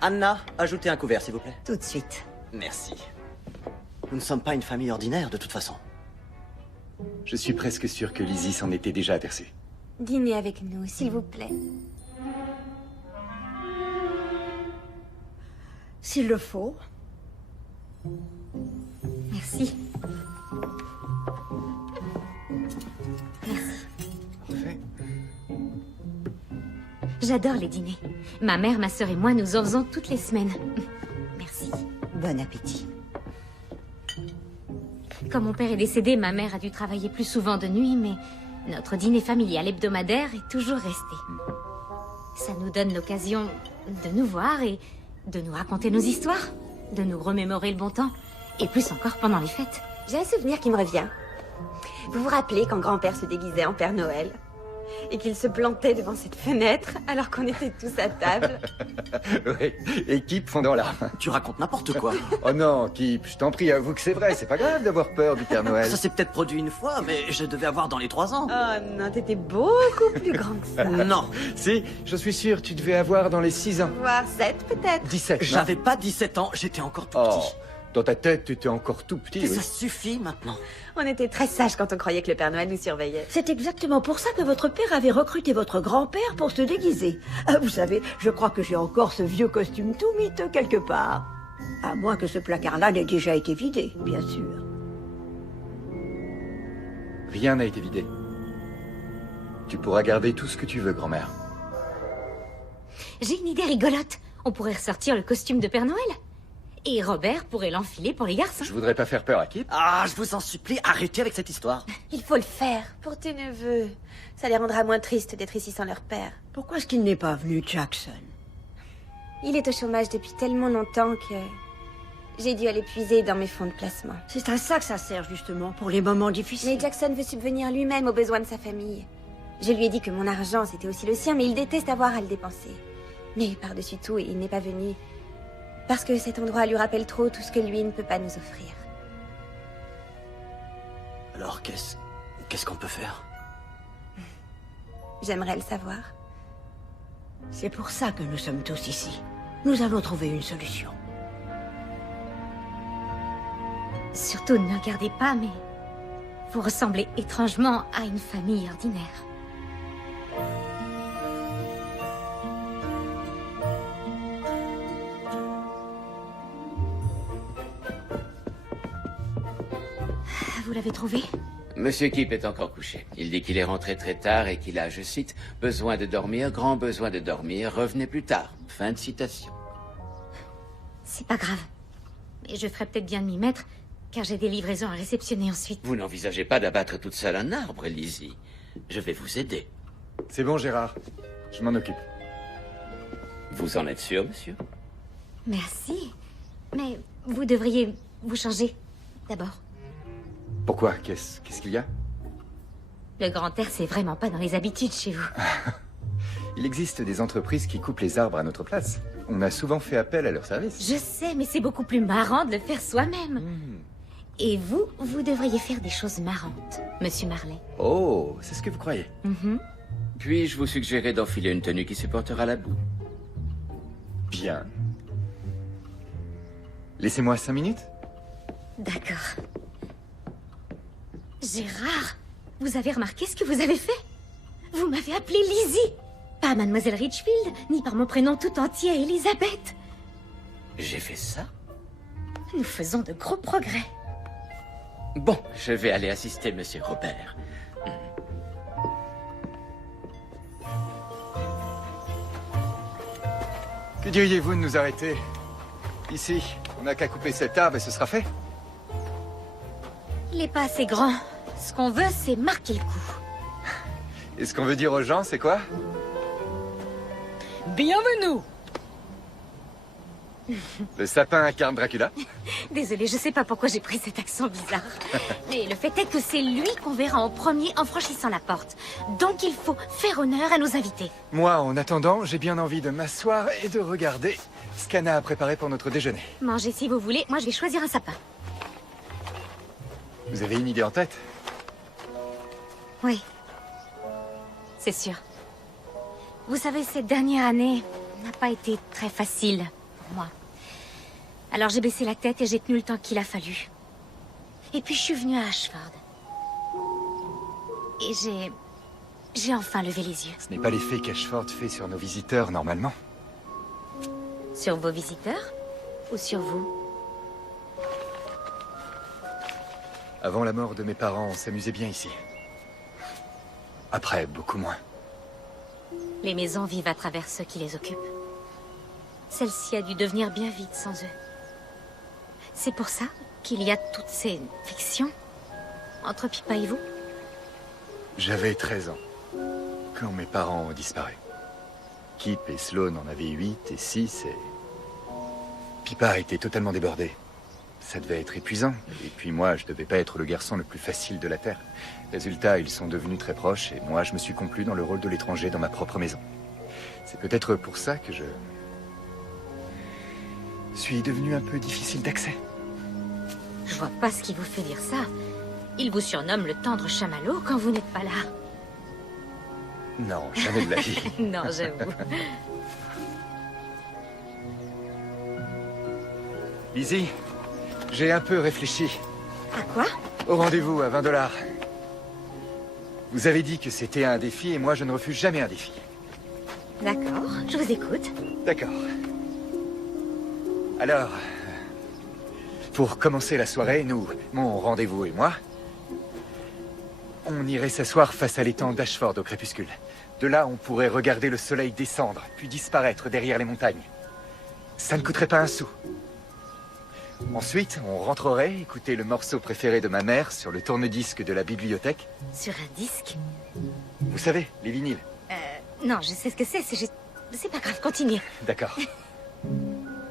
Anna, ajoutez un couvert, s'il vous plaît. Tout de suite. Merci. Nous ne sommes pas une famille ordinaire, de toute façon. Je suis presque sûr que Lizzie s'en était déjà aperçue. Dînez avec nous, s'il vous plaît. S'il le faut. Merci. Parfait. J'adore les dîners. Ma mère, ma sœur et moi, nous en faisons toutes les semaines. Merci. Bon appétit. Quand mon père est décédé, ma mère a dû travailler plus souvent de nuit, mais notre dîner familial hebdomadaire est toujours resté. Ça nous donne l'occasion de nous voir et de nous raconter nos histoires, de nous remémorer le bon temps, et plus encore pendant les fêtes. J'ai un souvenir qui me revient. Vous vous rappelez quand grand-père se déguisait en Père Noël et qu'il se plantait devant cette fenêtre alors qu'on était tous à table? Oui, et Kip fond dans l'arme. Tu racontes n'importe quoi. Oh non, Kip, je t'en prie, avoue que c'est vrai, c'est pas grave d'avoir peur du Père Noël. Ça s'est peut-être produit une fois, mais je devais avoir dans les 3 ans. Oh non, t'étais beaucoup plus grand que ça. Non, Si, je suis sûr, tu devais avoir dans les 6 ans. Voire 7 peut-être. 17. non? j'avais pas 17 ans, j'étais encore tout Oh, petit. dans ta tête, tu étais encore tout petit. Mais oui. ça suffit maintenant. On était très sages quand on croyait que le Père Noël nous surveillait. C'est exactement pour ça que votre père avait recruté votre grand-père pour se déguiser. Ah, vous savez, je crois que j'ai encore ce vieux costume tout miteux quelque part. À moins que ce placard-là n'ait déjà été vidé, bien sûr. Rien n'a été vidé. Tu pourras garder tout ce que tu veux, grand-mère. J'ai une idée rigolote. On pourrait ressortir le costume de Père Noël. Et Robert pourrait l'enfiler pour les garçons. Je voudrais pas faire peur à Kip. Ah, je vous en supplie, arrêtez avec cette histoire. Il faut le faire pour tes neveux. Ça les rendra moins tristes d'être ici sans leur père. Pourquoi est-ce qu'il n'est pas venu, Jackson? Il est au chômage depuis tellement longtemps que j'ai dû aller puiser dans mes fonds de placement. C'est à ça que ça sert, justement, pour les moments difficiles. Mais Jackson veut subvenir lui-même aux besoins de sa famille. Je lui ai dit que mon argent, c'était aussi le sien, mais il déteste avoir à le dépenser. Mais par-dessus tout, il n'est pas venu parce que cet endroit lui rappelle trop tout ce que lui ne peut pas nous offrir. Alors, qu'est-ce qu'on peut faire? J'aimerais le savoir. C'est pour ça que nous sommes tous ici. Nous allons trouver une solution. Surtout ne regardez pas, mais vous ressemblez étrangement à une famille ordinaire. Vous l'avez trouvé? Monsieur Kip est encore couché. Il dit qu'il est rentré très tard et qu'il a, je cite, besoin de dormir, grand besoin de dormir, revenez plus tard. Fin de citation. C'est pas grave. Mais je ferais peut-être bien de m'y mettre, car j'ai des livraisons à réceptionner ensuite. Vous n'envisagez pas d'abattre toute seule un arbre, Lizzie. Je vais vous aider. C'est bon, Gérard. Je m'en occupe. Vous en êtes sûr, monsieur? Merci. Mais vous devriez vous changer, d'abord. Pourquoi? Qu'est-ce qu'il y a? Le grand air, c'est vraiment pas dans les habitudes chez vous. Il existe des entreprises qui coupent les arbres à notre place. On a souvent fait appel à leur service. Je sais, mais c'est beaucoup plus marrant de le faire soi-même. Et vous devriez faire des choses marrantes, Monsieur Marley. Oh, c'est ce que vous croyez? Puis-je vous suggérer d'enfiler une tenue qui supportera la boue? Bien. Laissez-moi 5 minutes. D'accord. Gérard, vous avez remarqué ce que vous avez fait? Vous m'avez appelée Lizzie. Pas Mademoiselle Richfield, ni par mon prénom tout entier, Elisabeth. J'ai fait ça? Nous faisons de gros progrès. Bon, je vais aller assister Monsieur Robert. Que diriez-vous de nous arrêter? Ici, on n'a qu'à couper cet arbre et ce sera fait. Il n'est pas assez grand. Ce qu'on veut, c'est marquer le coup. Et ce qu'on veut dire aux gens, c'est quoi? Bienvenue. Le sapin incarne Dracula? Désolée, je sais pas pourquoi j'ai pris cet accent bizarre. Mais le fait est que c'est lui qu'on verra en premier en franchissant la porte. Donc il faut faire honneur à nos invités. Moi, en attendant, j'ai bien envie de m'asseoir et de regarder ce qu'Anna a préparé pour notre déjeuner. Mangez si vous voulez, moi je vais choisir un sapin. Vous avez une idée en tête? Oui. C'est sûr. Vous savez, cette dernière année n'a pas été très facile pour moi. Alors j'ai baissé la tête et j'ai tenu le temps qu'il a fallu. Et puis je suis venue à Ashford. Et j'ai enfin levé les yeux. Ce n'est pas l'effet qu'Ashford fait sur nos visiteurs, normalement. Sur vos visiteurs? Ou sur vous? Avant la mort de mes parents, on s'amusait bien ici. Après, beaucoup moins. Les maisons vivent à travers ceux qui les occupent. Celle-ci a dû devenir bien vide sans eux. C'est pour ça qu'il y a toutes ces fictions entre Pippa et vous? J'avais 13 ans quand mes parents ont disparu. Kip et Sloane en avaient 8 et 6 et... Pippa était totalement débordée. Ça devait être épuisant. Et puis moi, je devais pas être le garçon le plus facile de la Terre. Résultat, ils sont devenus très proches et moi, je me suis complu dans le rôle de l'étranger dans ma propre maison. C'est peut-être pour ça que je suis devenu un peu difficile d'accès. Je vois pas ce qui vous fait dire ça. Il vous surnomme le tendre chamallow quand vous n'êtes pas là. Non, jamais de la vie. Non, j'avoue. Lizzie, j'ai un peu réfléchi. À quoi? Au rendez-vous à $20. Vous avez dit que c'était un défi et moi je ne refuse jamais un défi. D'accord, je vous écoute. D'accord. Alors, pour commencer la soirée, nous, mon rendez-vous et moi, on irait s'asseoir face à l'étang d'Ashford au crépuscule. De là, on pourrait regarder le soleil descendre, puis disparaître derrière les montagnes. Ça ne coûterait pas un sou. Ensuite, on rentrerait écouter le morceau préféré de ma mère sur le tourne-disque de la bibliothèque. Sur un disque? Vous savez, les vinyles. Non, je sais ce que c'est juste... C'est pas grave, continue. D'accord.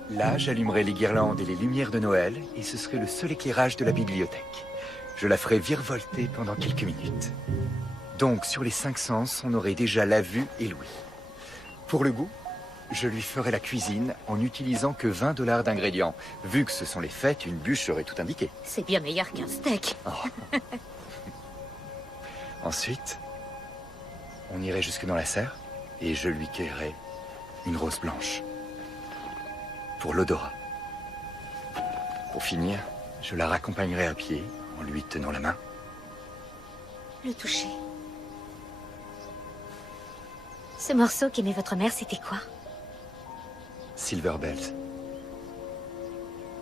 Là, j'allumerai les guirlandes et les lumières de Noël, et ce serait le seul éclairage de la bibliothèque. Je la ferai virevolter pendant quelques minutes. Donc, sur les 5 sens, on aurait déjà la vue et l'ouïe. Pour le goût, je lui ferai la cuisine en n'utilisant que 20 $ d'ingrédients. Vu que ce sont les fêtes, une bûche serait tout indiquée. C'est bien meilleur qu'un steak. Oh. Ensuite, on irait jusque dans la serre, et je lui cueillerai une rose blanche. Pour l'odorat. Pour finir, je la raccompagnerai à pied, en lui tenant la main. Le toucher. Ce morceau qu'aimait votre mère, c'était quoi? Silver Bells.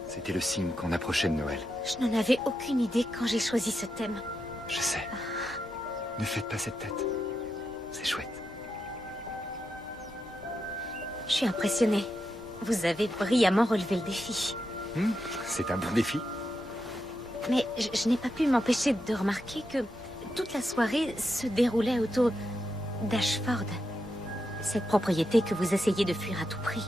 C'était le signe qu'on approchait de Noël. Je n'en avais aucune idée quand j'ai choisi ce thème. Je sais. Ne faites pas cette tête. C'est chouette. Je suis impressionnée. Vous avez brillamment relevé le défi. C'est un bon défi. Mais je n'ai pas pu m'empêcher de remarquer que toute la soirée se déroulait autour d'Ashford. Cette propriété que vous essayez de fuir à tout prix.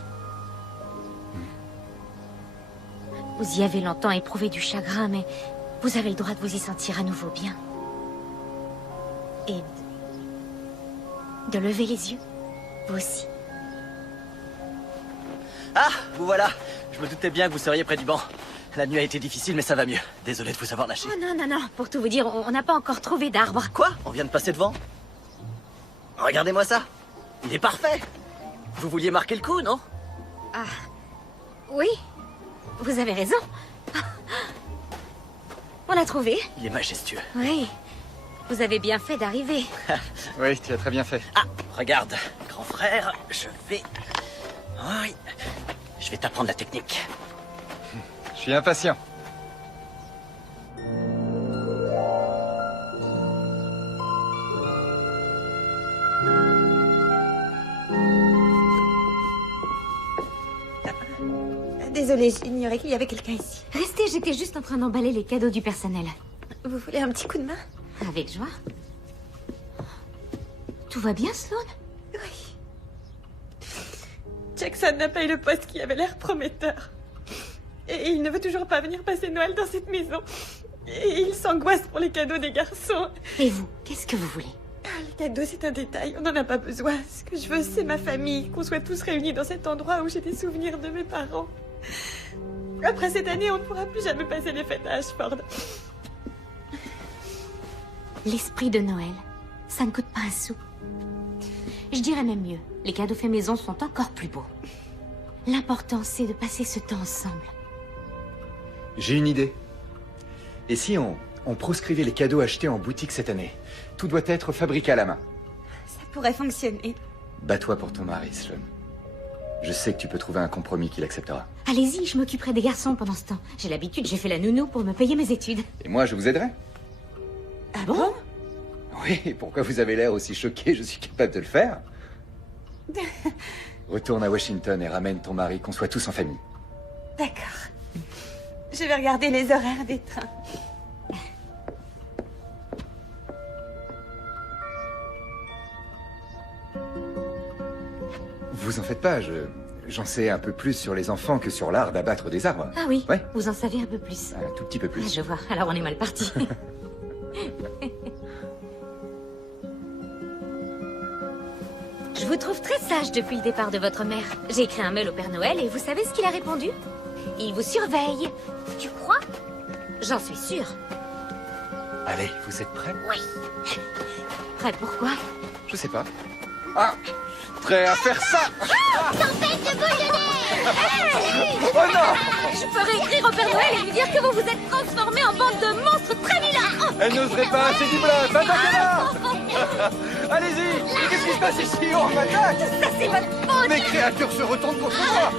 Vous y avez longtemps éprouvé du chagrin, mais vous avez le droit de vous y sentir à nouveau bien. Et de lever les yeux, vous aussi. Ah, vous voilà. Je me doutais bien que vous seriez près du banc. La nuit a été difficile, mais ça va mieux. Désolé de vous avoir lâché. Oh non, non, non. Pour tout vous dire, on n'a pas encore trouvé d'arbre. Quoi? On vient de passer devant? Regardez-moi ça. Il est parfait. Vous vouliez marquer le coup, non? Ah, oui. Vous avez raison. On l'a trouvé. Il est majestueux. Oui. Vous avez bien fait d'arriver. Oui, tu as très bien fait. Ah, regarde, grand frère, je vais... Oui, je vais t'apprendre la technique. Je suis impatient. Désolée, j'ignorais qu'il y avait quelqu'un ici. Restez, j'étais juste en train d'emballer les cadeaux du personnel. Vous voulez un petit coup de main? Avec joie. Tout va bien, Sloan? Oui. Jackson n'a pas eu le poste qui avait l'air prometteur. Et il ne veut toujours pas venir passer Noël dans cette maison. Et il s'angoisse pour les cadeaux des garçons. Et vous, qu'est-ce que vous voulez? Les cadeaux, c'est un détail, on n'en a pas besoin. Ce que je veux, c'est ma famille, qu'on soit tous réunis dans cet endroit où j'ai des souvenirs de mes parents. Après cette année, on ne pourra plus jamais passer les fêtes à Ashford. L'esprit de Noël, ça ne coûte pas un sou. Je dirais même mieux, les cadeaux faits maison sont encore plus beaux. L'important, c'est de passer ce temps ensemble. J'ai une idée. Et si on proscrivait les cadeaux achetés en boutique cette année? Tout doit être fabriqué à la main. Ça pourrait fonctionner. Bats-toi pour ton mari, Sloan. Je sais que tu peux trouver un compromis qu'il acceptera. Allez-y, je m'occuperai des garçons pendant ce temps. J'ai l'habitude, j'ai fait la nounou pour me payer mes études. Et moi, je vous aiderai. Ah bon? Oui, et pourquoi vous avez l'air aussi choqué? Je suis capable de le faire. Retourne à Washington et ramène ton mari, qu'on soit tous en famille. D'accord. Je vais regarder les horaires des trains. Vous en faites pas, j'en sais un peu plus sur les enfants que sur l'art d'abattre des arbres. Ah oui, Ouais. vous en savez un peu plus. Un tout petit peu plus. Ah, je vois, alors on est mal parti. Je vous trouve très sage depuis le départ de votre mère. J'ai écrit un mail au Père Noël et vous savez ce qu'il a répondu? Il vous surveille. Tu crois? J'en suis sûre. Allez, vous êtes prêts? Oui. Prêt pourquoi? Je sais pas. Ah! Prêt à faire ça! Tempête de boule de neige! Oh non! Je ferai écrire au Père Noël et lui dire que vous vous êtes transformé en bande de monstres très vilains. Elle n'oserait pas, c'est du bluff! Attaquez-la! Allez-y! Mais qu'est-ce qui se passe ici? On m'attaque! Ça, c'est votre faute. Mes créatures se retournent contre moi!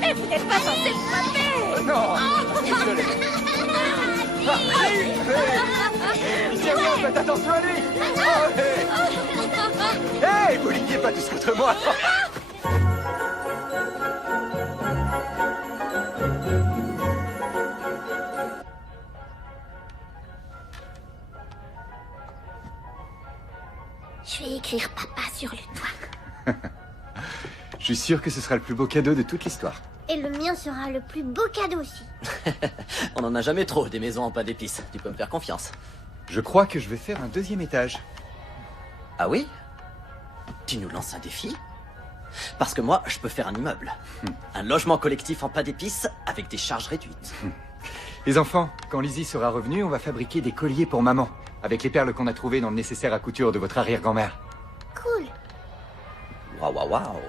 Mais vous n'êtes pas censé le frapper. Non! Désolé. Sérieux, faites attention à lui! Hey, vous liguez pas tous contre moi! vais écrire papa sur le toit. Je suis sûr que ce sera le plus beau cadeau de toute l'histoire. Et le mien sera le plus beau cadeau aussi. On n'en a jamais trop, des maisons en pain d'épices. Tu peux me faire confiance. Je crois que je vais faire un 2e étage. Ah oui? Tu nous lances un défi? Parce que moi, je peux faire un immeuble. Un logement collectif en pain d'épices avec des charges réduites. Les enfants, quand Lizzie sera revenue, on va fabriquer des colliers pour maman, avec les perles qu'on a trouvées dans le nécessaire à couture de votre arrière-grand-mère. Cool. Waouh, waouh, waouh.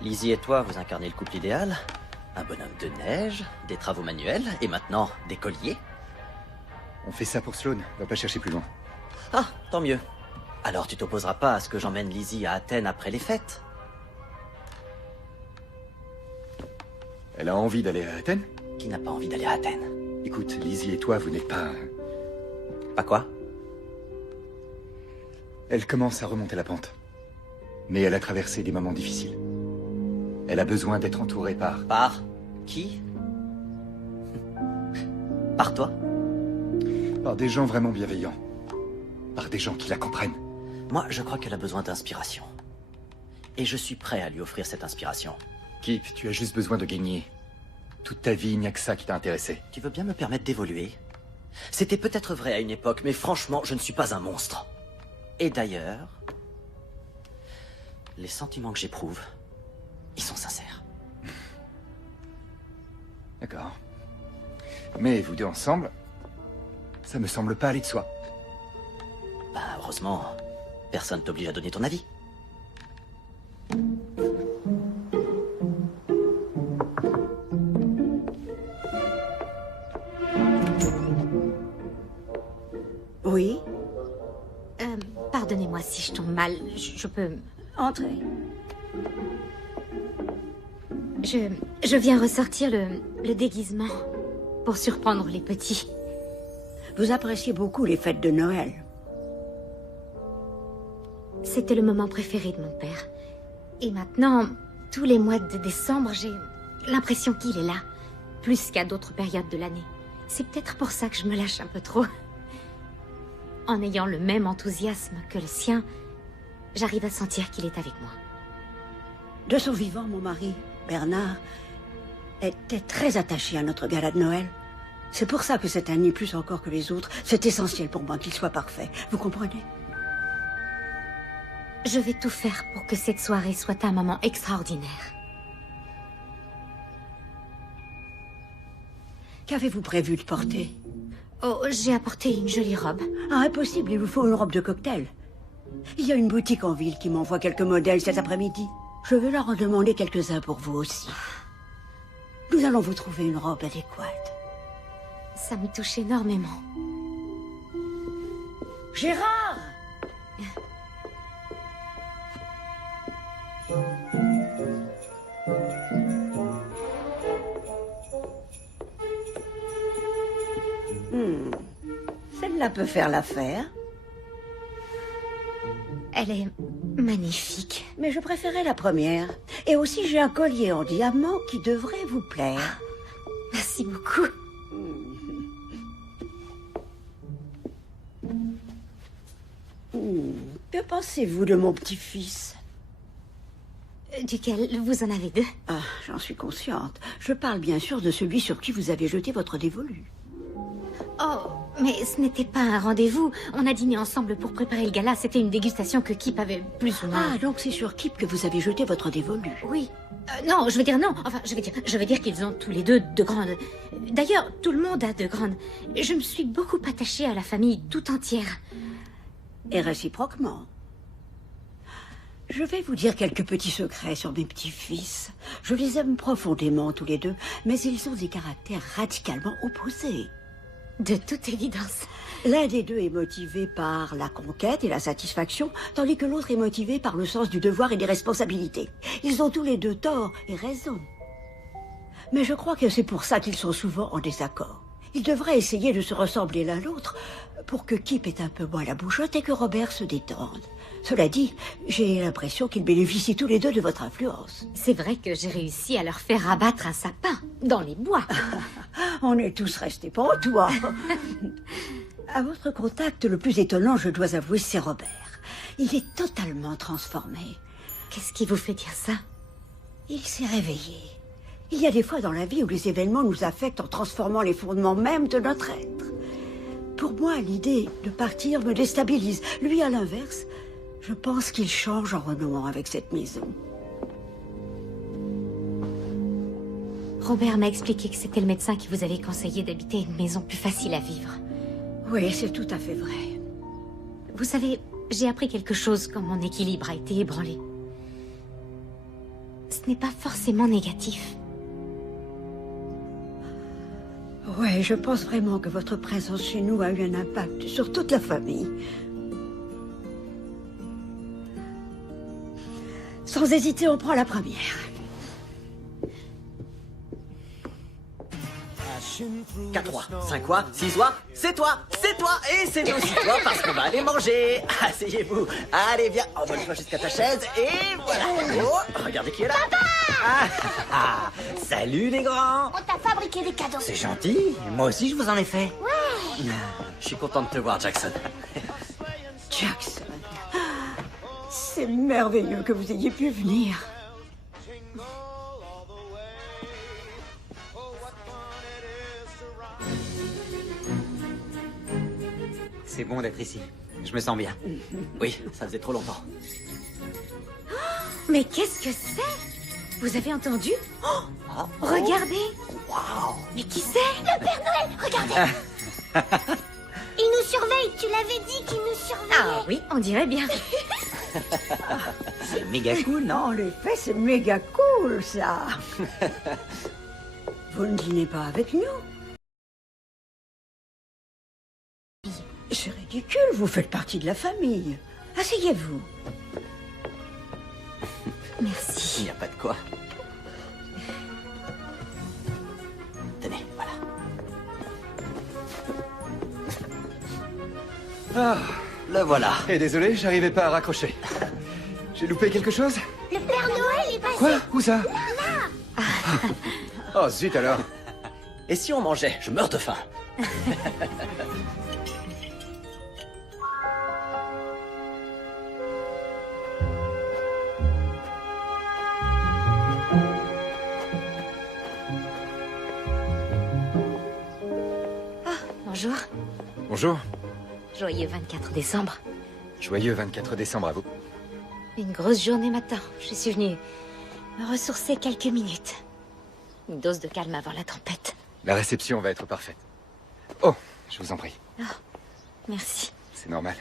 Lizzie et toi, vous incarnez le couple idéal. Un bonhomme de neige, des travaux manuels, et maintenant, des colliers. On fait ça pour Sloane, va pas chercher plus loin. Ah, tant mieux. Alors tu t'opposeras pas à ce que j'emmène Lizzie à Athènes après les fêtes? Elle a envie d'aller à Athènes? Qui n'a pas envie d'aller à Athènes? Écoute, Lizzie et toi, vous n'êtes pas... Pas quoi? Elle commence à remonter la pente. Mais elle a traversé des moments difficiles. Elle a besoin d'être entourée par... Par qui? Par toi? Par des gens vraiment bienveillants. Par des gens qui la comprennent. Moi, je crois qu'elle a besoin d'inspiration. Et je suis prêt à lui offrir cette inspiration. Kip, tu as juste besoin de gagner. Toute ta vie, il n'y a que ça qui t'a intéressé. Tu veux bien me permettre d'évoluer? C'était peut-être vrai à une époque, mais franchement, je ne suis pas un monstre. Et d'ailleurs, les sentiments que j'éprouve, ils sont sincères. D'accord. Mais vous deux ensemble, ça me semble pas aller de soi. Ben, heureusement, personne t'oblige à donner ton avis. Oui? Pardonnez-moi si je tombe mal. Je peux... Entrez. Je viens ressortir le déguisement pour surprendre les petits. Vous appréciez beaucoup les fêtes de Noël. C'était le moment préféré de mon père. Et maintenant, tous les mois de décembre, j'ai l'impression qu'il est là. Plus qu'à d'autres périodes de l'année. C'est peut-être pour ça que je me lâche un peu trop. En ayant le même enthousiasme que le sien, j'arrive à sentir qu'il est avec moi. De son vivant, mon mari, Bernard, était très attaché à notre gala de Noël. C'est pour ça que cette année, plus encore que les autres, c'est essentiel pour moi qu'il soit parfait. Vous comprenez? Je vais tout faire pour que cette soirée soit un moment extraordinaire. Qu'avez-vous prévu de porter? Oh, j'ai apporté une jolie robe. Ah, impossible, il vous faut une robe de cocktail. Il y a une boutique en ville qui m'envoie quelques modèles cet après-midi. Je vais leur en demander quelques-uns pour vous aussi. Nous allons vous trouver une robe adéquate. Ça me touche énormément. Gérard! Celle-là peut faire l'affaire. Elle est magnifique. Mais je préférais la première. Et aussi, j'ai un collier en diamant qui devrait vous plaire. Merci beaucoup. Que pensez-vous de mon petit-fils? Duquel vous en avez deux? Ah, j'en suis consciente. Je parle bien sûr de celui sur qui vous avez jeté votre dévolu. Oh, mais ce n'était pas un rendez-vous. On a dîné ensemble pour préparer le gala. C'était une dégustation que Kip avait plus ou moins... Ah, donc c'est sur Kip que vous avez jeté votre dévolu. Oui. Non, je veux dire non. Enfin, je veux dire qu'ils ont tous les deux de grandes... D'ailleurs, tout le monde a de grandes. Je me suis beaucoup attachée à la famille tout entière. Et réciproquement. Je vais vous dire quelques petits secrets sur mes petits-fils. Je les aime profondément tous les deux, mais ils ont des caractères radicalement opposés. De toute évidence. L'un des deux est motivé par la conquête et la satisfaction, tandis que l'autre est motivé par le sens du devoir et des responsabilités. Ils ont tous les deux tort et raison. Mais je crois que c'est pour ça qu'ils sont souvent en désaccord. Ils devraient essayer de se ressembler l'un l'autre pour que Kip ait un peu moins la bougeotte et que Robert se détende. Cela dit, j'ai l'impression qu'ils bénéficient tous les deux de votre influence. C'est vrai que j'ai réussi à leur faire abattre un sapin dans les bois. On est tous restés pantois. À votre contact, le plus étonnant, je dois avouer, c'est Robert. Il est totalement transformé. Qu'est-ce qui vous fait dire ça? Il s'est réveillé. Il y a des fois dans la vie où les événements nous affectent en transformant les fondements même de notre être. Pour moi, l'idée de partir me déstabilise. Lui, à l'inverse, je pense qu'il change en renouant avec cette maison. Robert m'a expliqué que c'était le médecin qui vous avait conseillé d'habiter une maison plus facile à vivre. Oui, c'est tout à fait vrai. Vous savez, j'ai appris quelque chose quand mon équilibre a été ébranlé. Ce n'est pas forcément négatif. Ouais, je pense vraiment que votre présence chez nous a eu un impact sur toute la famille. Sans hésiter, on prend la première. 4 oies, 5 oies, 6 oies, c'est toi, et c'est aussi toi parce qu'on va aller manger. Asseyez-vous. Allez, viens, envole-toi jusqu'à ta chaise et voilà. Oh, regardez qui est là. Ah, salut les grands. On t'a fabriqué des cadeaux. C'est gentil, moi aussi je vous en ai fait. Ouais. Je suis content de te voir, Jackson. Jackson, c'est merveilleux que vous ayez pu venir. C'est bon d'être ici. Je me sens bien. Oui, ça faisait trop longtemps. Mais qu'est-ce que c'est? Vous avez entendu? Regardez! Mais qui c'est? Le Père Noël, regardez. Il nous surveille, tu l'avais dit qu'il nous surveillait. Ah oui, on dirait bien. C'est méga cool, non? En effet, c'est méga cool, ça. Vous ne dînez pas avec nous? C'est ridicule, vous faites partie de la famille. Asseyez-vous. Merci. Il n'y a pas de quoi. Tenez, voilà. Ah, Le voilà. et désolé, j'arrivais pas à raccrocher. J'ai loupé quelque chose? Le Père Noël est passé. Quoi? Où ça? Oh zut alors. Et si on mangeait? Je meurs de faim. Bonjour. Bonjour. Joyeux 24 décembre. Joyeux 24 décembre à vous. Une grosse journée matin. Je suis venue me ressourcer quelques minutes. Une dose de calme avant la tempête. La réception va être parfaite. Oh, je vous en prie. Merci. C'est normal.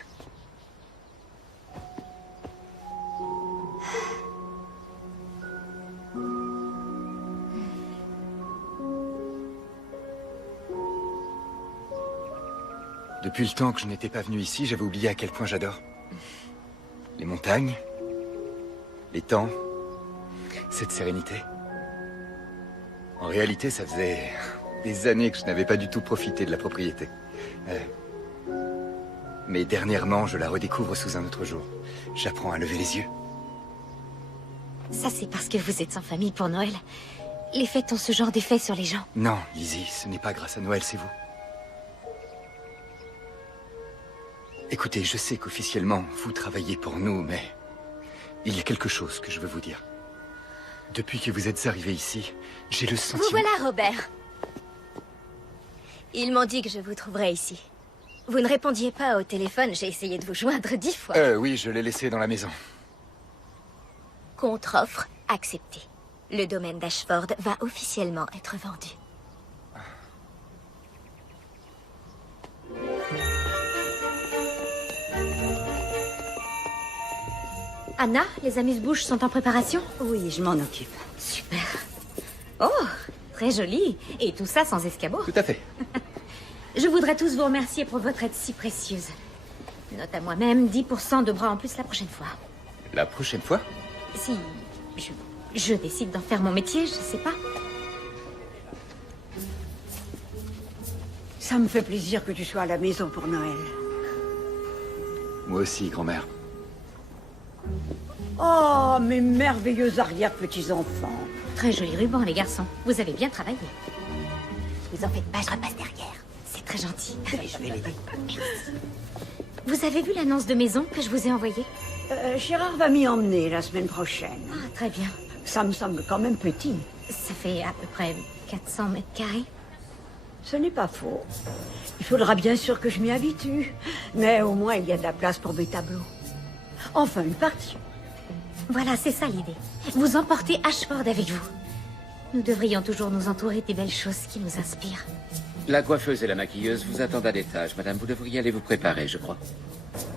Depuis le temps que je n'étais pas venu ici, j'avais oublié à quel point j'adore. Les montagnes, les temps, cette sérénité. En réalité, ça faisait des années que je n'avais pas du tout profité de la propriété. Mais dernièrement, je la redécouvre sous un autre jour. J'apprends à lever les yeux. Ça, c'est parce que vous êtes sans famille pour Noël. Les fêtes ont ce genre d'effet sur les gens. Non, Lizzie, ce n'est pas grâce à Noël, c'est vous. Écoutez, je sais qu'officiellement, vous travaillez pour nous, mais il y a quelque chose que je veux vous dire. Depuis que vous êtes arrivé ici, j'ai le sentiment... Vous voilà, Robert. Ils m'ont dit que je vous trouverais ici. Vous ne répondiez pas au téléphone, j'ai essayé de vous joindre 10 fois. Oui, je l'ai laissé dans la maison. Contre-offre acceptée. Le domaine d'Ashford va officiellement être vendu. Anna, les amuse-bouches sont en préparation? Oui, je m'en occupe. Super. Oh, très joli. Et tout ça sans escabeau. Tout à fait. Je voudrais tous vous remercier pour votre aide si précieuse. Note à moi-même 10% de bras en plus la prochaine fois. La prochaine fois? Si je décide d'en faire mon métier, je sais pas. Ça me fait plaisir que tu sois à la maison pour Noël. Moi aussi, grand-mère. Oh, mes merveilleux arrière-petits-enfants. Très joli ruban, les garçons. Vous avez bien travaillé. Vous en faites pas, je repasse derrière. C'est très gentil. Je vais l'aider. Vous avez vu l'annonce de maison que je vous ai envoyée? Gérard va m'y emmener la semaine prochaine. Ah, très bien. Ça me semble quand même petit. Ça fait à peu près 400 mètres carrés. Ce n'est pas faux. Il faudra bien sûr que je m'y habitue. Mais au moins, il y a de la place pour mes tableaux. Enfin, une partie. Voilà, c'est ça l'idée. Vous emportez Ashford avec vous. Nous devrions toujours nous entourer des belles choses qui nous inspirent. La coiffeuse et la maquilleuse vous attendent à l'étage, madame. Vous devriez aller vous préparer, je crois.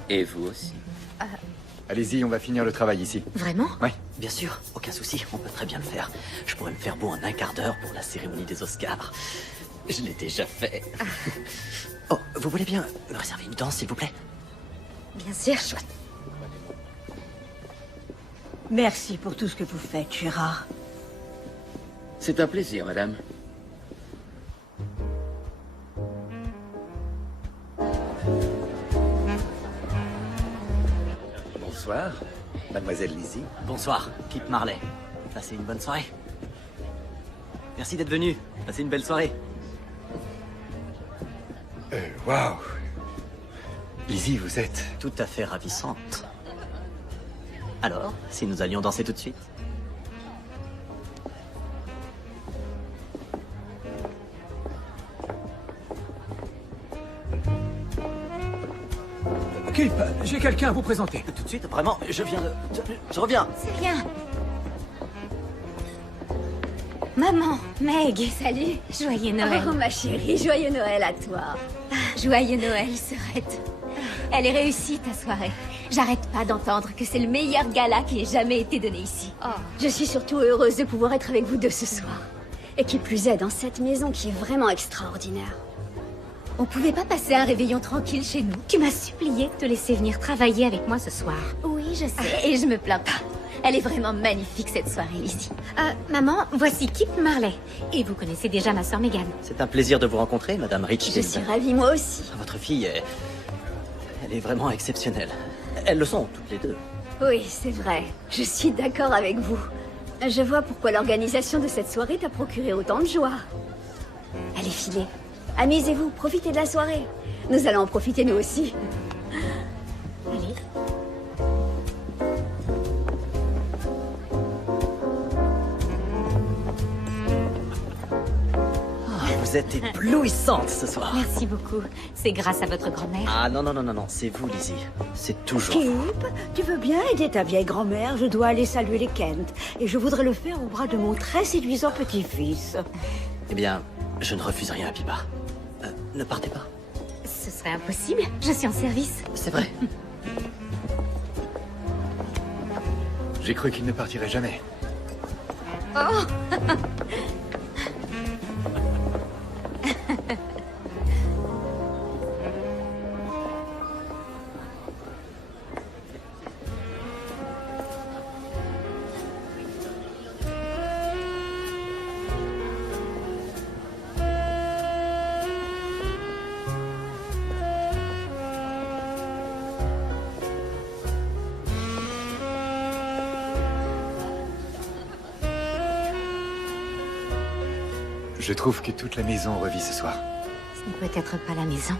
Et vous aussi. Allez-y, on va finir le travail ici. Vraiment? Ouais. Bien sûr, aucun souci, on peut très bien le faire. Je pourrais me faire beau en un quart d'heure pour la cérémonie des Oscars. Je l'ai déjà fait. Oh, vous voulez bien me réserver une danse, s'il vous plaît? Bien sûr. Chouette. Merci pour tout ce que vous faites, Gérard. C'est un plaisir, madame. Bonsoir, mademoiselle Lizzie. Bonsoir, Pip Marley. Passez une bonne soirée. Merci d'être venu. Passez une belle soirée. Waouh. Lizzie, vous êtes... Tout à fait ravissante. Alors, si nous allions danser tout de suite? Kip, j'ai quelqu'un à vous présenter. Tout de suite, vraiment, je viens de... Je reviens. C'est rien. Maman, Meg, salut. Joyeux Noël. Oh, ma chérie, joyeux Noël à toi. Joyeux Noël, Sœurette. Elle est réussie, ta soirée. J'arrête pas d'entendre que c'est le meilleur gala qui ait jamais été donné ici. Oh, je suis surtout heureuse de pouvoir être avec vous deux ce soir. Et qui plus est, dans cette maison qui est vraiment extraordinaire. On pouvait pas passer un réveillon tranquille chez nous? Tu m'as supplié de te laisser venir travailler avec moi ce soir. Oui, je sais, et je me plains pas. Elle est vraiment magnifique, cette soirée ici. Maman, voici Kip Marley. Et vous connaissez déjà ma sœur Megan. C'est un plaisir de vous rencontrer, Madame Rich. Je suis ravie, moi aussi. Votre fille est... Elle est vraiment exceptionnelle. Elles le sont, toutes les deux. Oui, c'est vrai. Je suis d'accord avec vous. Je vois pourquoi l'organisation de cette soirée t'a procuré autant de joie. Allez, filez. Amusez-vous, profitez de la soirée. Nous allons en profiter nous aussi. Allez. Vous êtes éblouissante ce soir. Merci beaucoup. C'est grâce à votre grand-mère. Ah non, non, non, non, non, c'est vous, Lizzie. C'est toujours vous. Kip, tu veux bien aider ta vieille grand-mère? Je dois aller saluer les Kent. Et je voudrais le faire au bras de mon très séduisant petit-fils. Eh bien, je ne refuse rien à Pipa. Ne partez pas. Ce serait impossible. Je suis en service. C'est vrai. J'ai cru qu'il ne partirait jamais. Oh Je trouve que toute la maison revit ce soir. Ce n'est peut-être pas la maison.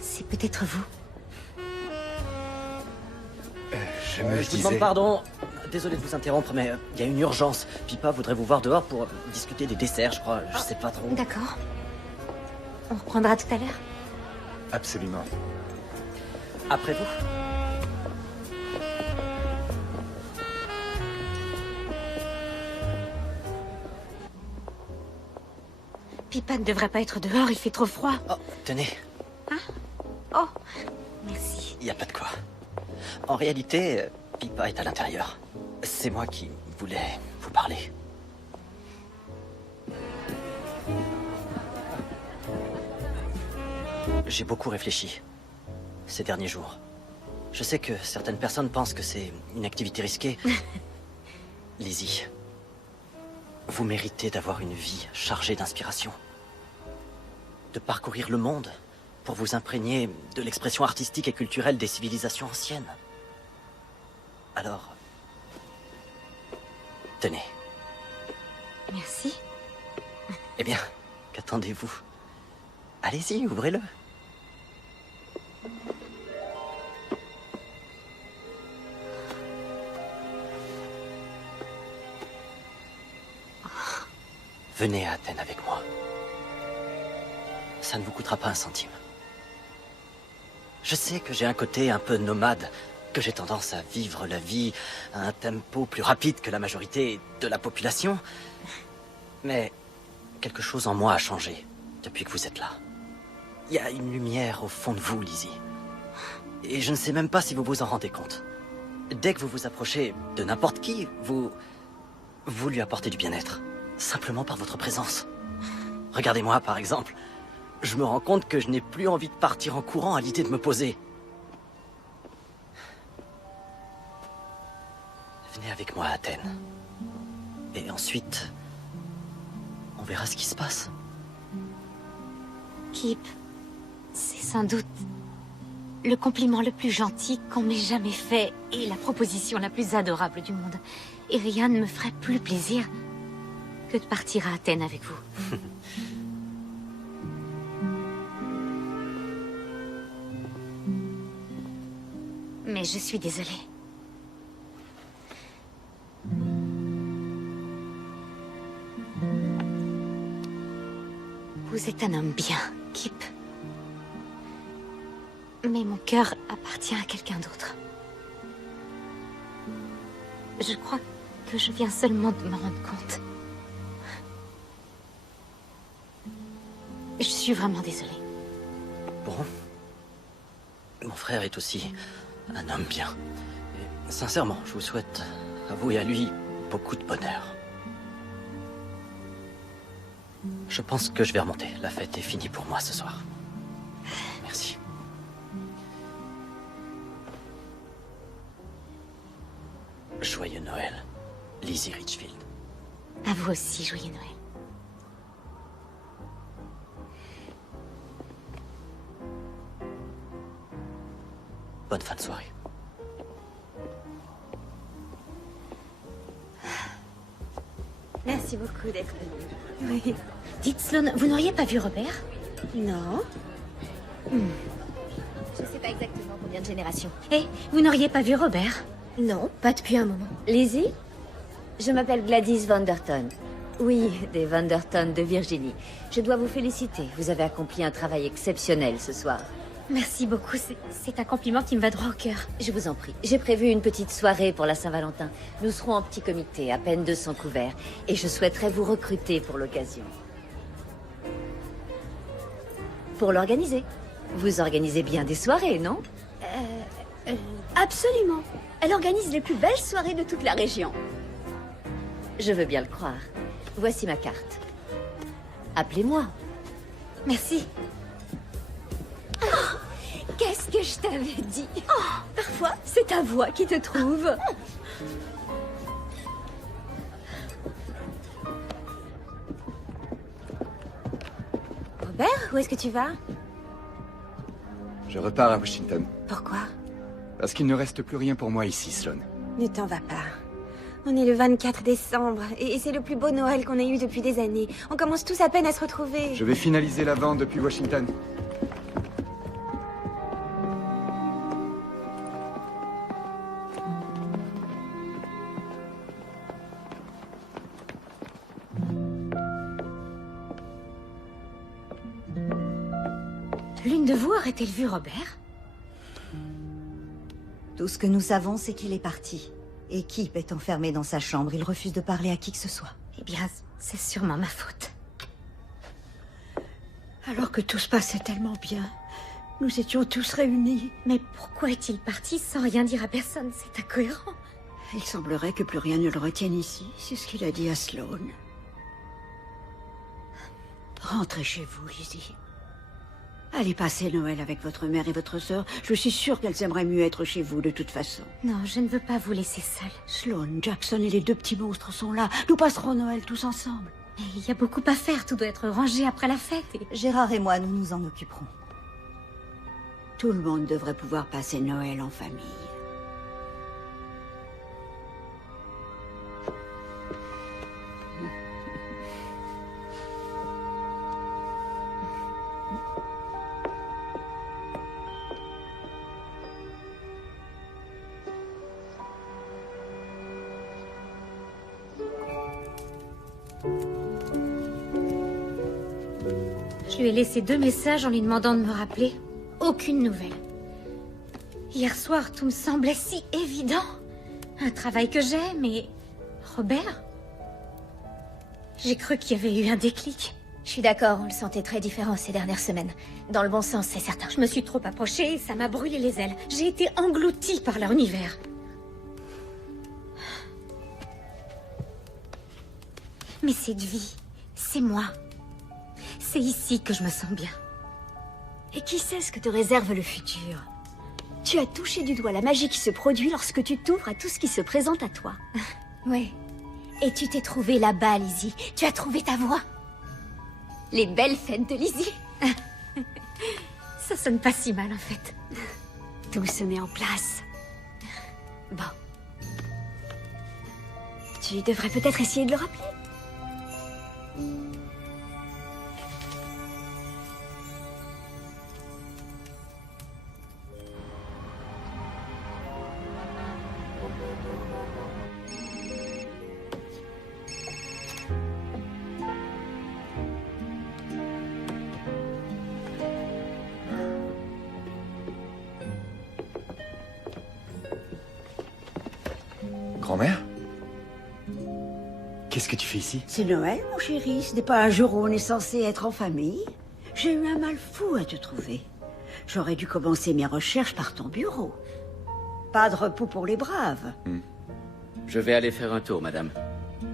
C'est peut-être vous. Je me Je vous demande pardon. Désolé de vous interrompre, mais il y a une urgence. Pipa voudrait vous voir dehors pour discuter des desserts, je crois. Je sais pas trop. D'accord. On reprendra tout à l'heure. Absolument. Après vous. Pipa ne devrait pas être dehors, il fait trop froid. Oh, tenez. Oh, merci. Il n'y a pas de quoi. En réalité, Pipa est à l'intérieur. C'est moi qui voulais vous parler. J'ai beaucoup réfléchi ces derniers jours. Je sais que certaines personnes pensent que c'est une activité risquée. Lizzie, vous méritez d'avoir une vie chargée d'inspiration. De parcourir le monde pour vous imprégner de l'expression artistique et culturelle des civilisations anciennes. Alors, tenez. Merci. Eh bien, qu'attendez-vous? Allez-y, ouvrez-le. Venez à Athènes avec moi. Ça ne vous coûtera pas un centime. Je sais que j'ai un côté un peu nomade, que j'ai tendance à vivre la vie à un tempo plus rapide que la majorité de la population. Mais quelque chose en moi a changé depuis que vous êtes là. Il y a une lumière au fond de vous, Lizzie. Et je ne sais même pas si vous vous en rendez compte. Dès que vous vous approchez de n'importe qui, vous lui apportez du bien-être. Simplement par votre présence. Regardez-moi, par exemple. Je me rends compte que je n'ai plus envie de partir en courant à l'idée de me poser. Venez avec moi à Athènes. Et ensuite, on verra ce qui se passe. Kip, c'est sans doute le compliment le plus gentil qu'on m'ait jamais fait et la proposition la plus adorable du monde. Et rien ne me ferait plus plaisir que de partir à Athènes avec vous. Mais je suis désolée. Vous êtes un homme bien, Kip. Mais mon cœur appartient à quelqu'un d'autre. Je crois que je viens seulement de m'en rendre compte. Je suis vraiment désolée. Bon. Mon frère est aussi un homme bien. Et sincèrement, je vous souhaite, à vous et à lui, beaucoup de bonheur. Je pense que je vais remonter. La fête est finie pour moi ce soir. Merci. Joyeux Noël, Lizzie Richfield. À vous aussi, joyeux Noël. Bonne fin de soirée. Merci beaucoup d'être venu. Oui. Dites, Sloane, vous n'auriez pas vu Robert? Non. Je sais pas exactement combien de générations. Eh, vous n'auriez pas vu Robert? Non, pas depuis un moment. Lizzie, je m'appelle Gladys Vanderton. Oui, des Vanderton de Virginie. Je dois vous féliciter. Vous avez accompli un travail exceptionnel ce soir. Merci beaucoup, c'est un compliment qui me va droit au cœur. Je vous en prie. J'ai prévu une petite soirée pour la Saint-Valentin. Nous serons en petit comité, à peine 200 couverts. Et je souhaiterais vous recruter pour l'occasion. Pour l'organiser. Vous organisez bien des soirées, non? Absolument. Elle organise les plus belles soirées de toute la région. Je veux bien le croire. Voici ma carte. Appelez-moi. Merci. Oh, qu'est-ce que je t'avais dit? Oh, parfois, c'est ta voix qui te trouve. Robert, où est-ce que tu vas? Je repars à Washington. Pourquoi? Parce qu'il ne reste plus rien pour moi ici, Sloane. Ne t'en va pas. On est le 24 décembre, et c'est le plus beau Noël qu'on ait eu depuis des années. On commence tous à peine à se retrouver. Je vais finaliser la vente depuis Washington. L'une de vous aurait-elle vu Robert? Tout ce que nous savons, c'est qu'il est parti. Et Kip est enfermé dans sa chambre. Il refuse de parler à qui que ce soit. Eh bien, c'est sûrement ma faute. Alors que tout se passait tellement bien, nous étions tous réunis. Mais pourquoi est-il parti sans rien dire à personne? C'est incohérent. Il semblerait que plus rien ne le retienne ici. C'est ce qu'il a dit à Sloane. Rentrez chez vous, Lizzie. Allez passer Noël avec votre mère et votre sœur. Je suis sûre qu'elles aimeraient mieux être chez vous de toute façon. Non, je ne veux pas vous laisser seule. Sloane, Jackson et les deux petits monstres sont là. Nous passerons Noël tous ensemble. Mais il y a beaucoup à faire. Tout doit être rangé après la fête. Gérard et moi, nous nous en occuperons. Tout le monde devrait pouvoir passer Noël en famille. lui ai laissé 2 messages en lui demandant de me rappeler. Aucune nouvelle. Hier soir, tout me semblait si évident. Un travail que j'aime et... Robert? J'ai cru qu'il y avait eu un déclic. Je suis d'accord, on le sentait très différent ces dernières semaines. Dans le bon sens, c'est certain. Je me suis trop approchée et ça m'a brûlé les ailes. J'ai été engloutie par leur univers. Mais cette vie, c'est moi. C'est ici que je me sens bien. Et qui sait ce que te réserve le futur? Tu as touché du doigt la magie qui se produit lorsque tu t'ouvres à tout ce qui se présente à toi. Ouais. Et tu t'es trouvée là-bas, Lizzie. Tu as trouvé ta voix. Les belles fêtes de Lizzie. Ça sonne pas si mal, en fait. Tout se met en place. Bon. Tu devrais peut-être essayer de le rappeler. Grand-mère? Qu'est-ce que tu fais ici? C'est Noël, mon chéri. Ce n'est pas un jour où on est censé être en famille. J'ai eu un mal fou à te trouver. J'aurais dû commencer mes recherches par ton bureau. Pas de repos pour les braves. Je vais aller faire un tour, madame.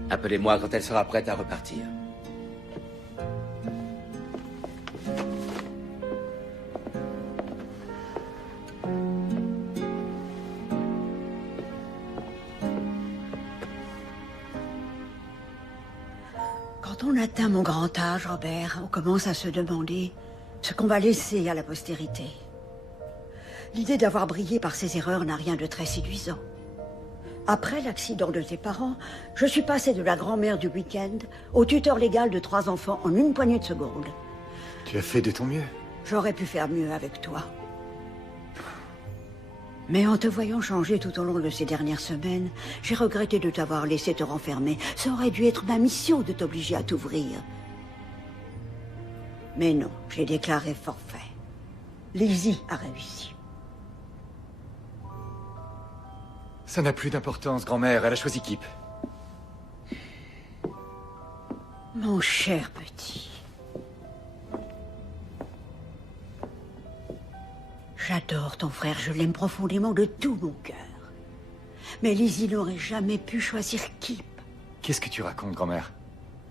Appelez-moi quand elle sera prête à repartir. Quand on atteint mon grand âge, Robert, on commence à se demander ce qu'on va laisser à la postérité. L'idée d'avoir brillé par ses erreurs n'a rien de très séduisant. Après l'accident de tes parents, je suis passée de la grand-mère du week-end au tuteur légal de 3 enfants en une poignée de secondes. Tu as fait de ton mieux. J'aurais pu faire mieux avec toi. Mais en te voyant changer tout au long de ces dernières semaines, j'ai regretté de t'avoir laissé te renfermer. Ça aurait dû être ma mission de t'obliger à t'ouvrir. Mais non, j'ai déclaré forfait. Lizzie a réussi. Ça n'a plus d'importance, grand-mère. Elle a choisi Kip. Mon cher petit. J'adore ton frère, je l'aime profondément de tout mon cœur. Mais Lizzie n'aurait jamais pu choisir Kip. Qu'est-ce que tu racontes, grand-mère?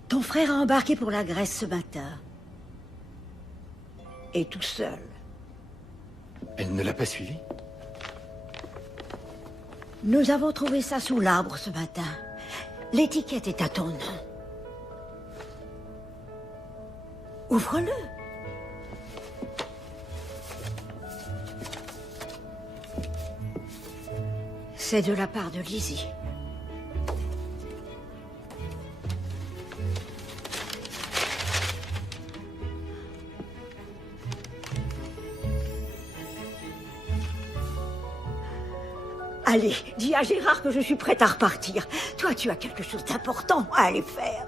Ton frère a embarqué pour la Grèce ce matin. Et tout seul. Elle ne l'a pas suivi? Nous avons trouvé ça sous l'arbre ce matin. L'étiquette est à ton nom. Ouvre-le. C'est de la part de Lizzie. Allez, dis à Gérard que je suis prête à repartir. Toi, tu as quelque chose d'important à aller faire.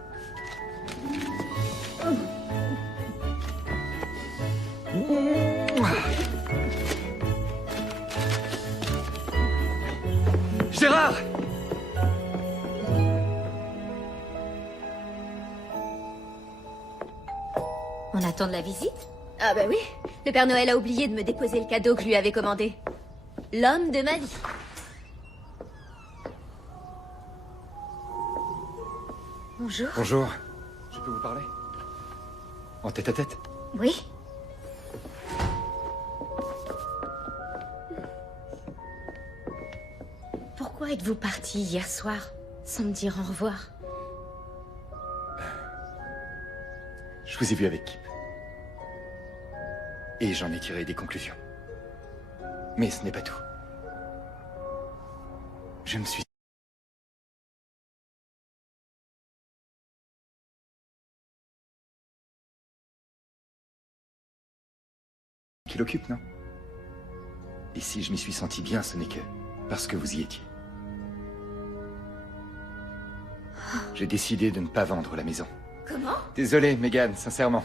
Gérard! On attend de la visite? Ah bah oui, le Père Noël a oublié de me déposer le cadeau que je lui avais commandé. L'homme de ma vie. Bonjour. Bonjour. Je peux vous parler? En tête-à-tête? Oui? Pourquoi êtes-vous parti hier soir, sans me dire au revoir? Je vous ai vu avec Kip. Et j'en ai tiré des conclusions. Mais ce n'est pas tout. Je me suis... qui l'occupe, non? Et si je m'y suis senti bien, ce n'est que parce que vous y étiez. J'ai décidé de ne pas vendre la maison. Comment? Désolé, Megan, sincèrement.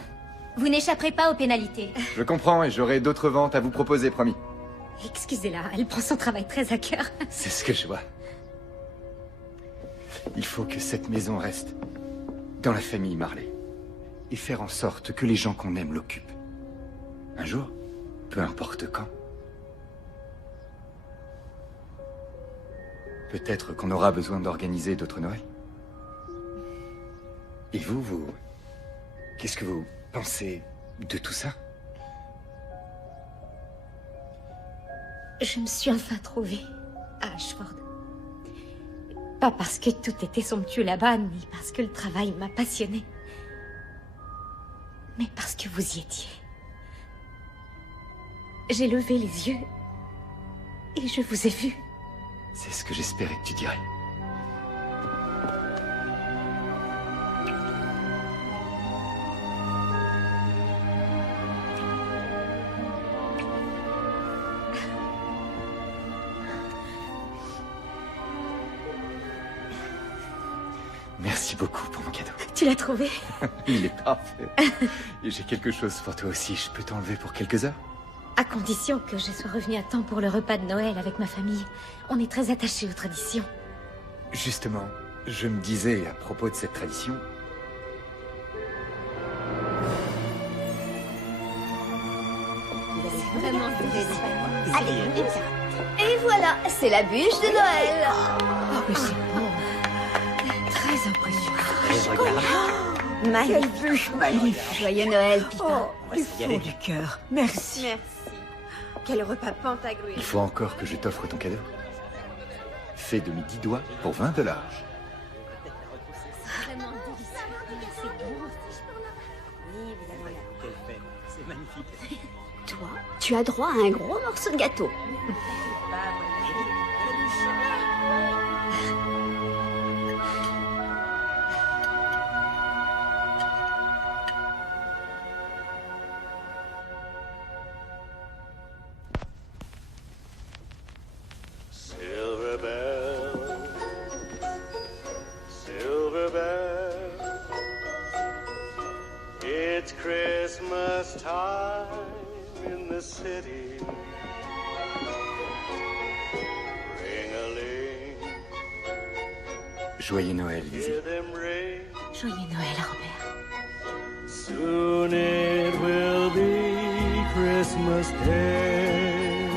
Vous n'échapperez pas aux pénalités. Je comprends et j'aurai d'autres ventes à vous proposer, promis. Excusez-la, elle prend son travail très à cœur. C'est ce que je vois. Il faut que cette maison reste dans la famille Marley. Et faire en sorte que les gens qu'on aime l'occupent. Un jour, peu importe quand. Peut-être qu'on aura besoin d'organiser d'autres Noëls. Et vous... Qu'est-ce que vous pensez de tout ça? Je me suis enfin trouvée à Ashford. Pas parce que tout était somptueux là-bas, ni parce que le travail m'a passionnée. Mais parce que vous y étiez. J'ai levé les yeux et je vous ai vu. C'est ce que j'espérais que tu dirais. Merci beaucoup pour mon cadeau. Tu l'as trouvé? Il est parfait. Et j'ai quelque chose pour toi aussi. Je peux t'enlever pour quelques heures? À condition que je sois revenue à temps pour le repas de Noël avec ma famille. On est très attachés aux traditions. Justement, je me disais à propos de cette tradition... Allez, et voilà, c'est la bûche de Noël. Oh, mais c'est beau. Très impressionnant. Quelle bûche magnifique. Joyeux Noël, Pippa. Oh, du fond du cœur. Merci. Merci. Quel repas pantagruélique. Il faut encore que je t'offre ton cadeau. Fait de mes 10 doigts pour $20. Vraiment délicieux. C'est bon. C'est magnifique. Toi, tu as droit à un gros morceau de gâteau. Silver bell, silver bell, it's Christmas time in the city. Ring-a-ling, Joyeux Noël, Lizzie. hear them ring. Joyeux Noël, Robert. Soon it will be Christmas Day.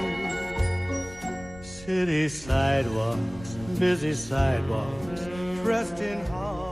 City sidewalks, busy sidewalks, dressed in holly.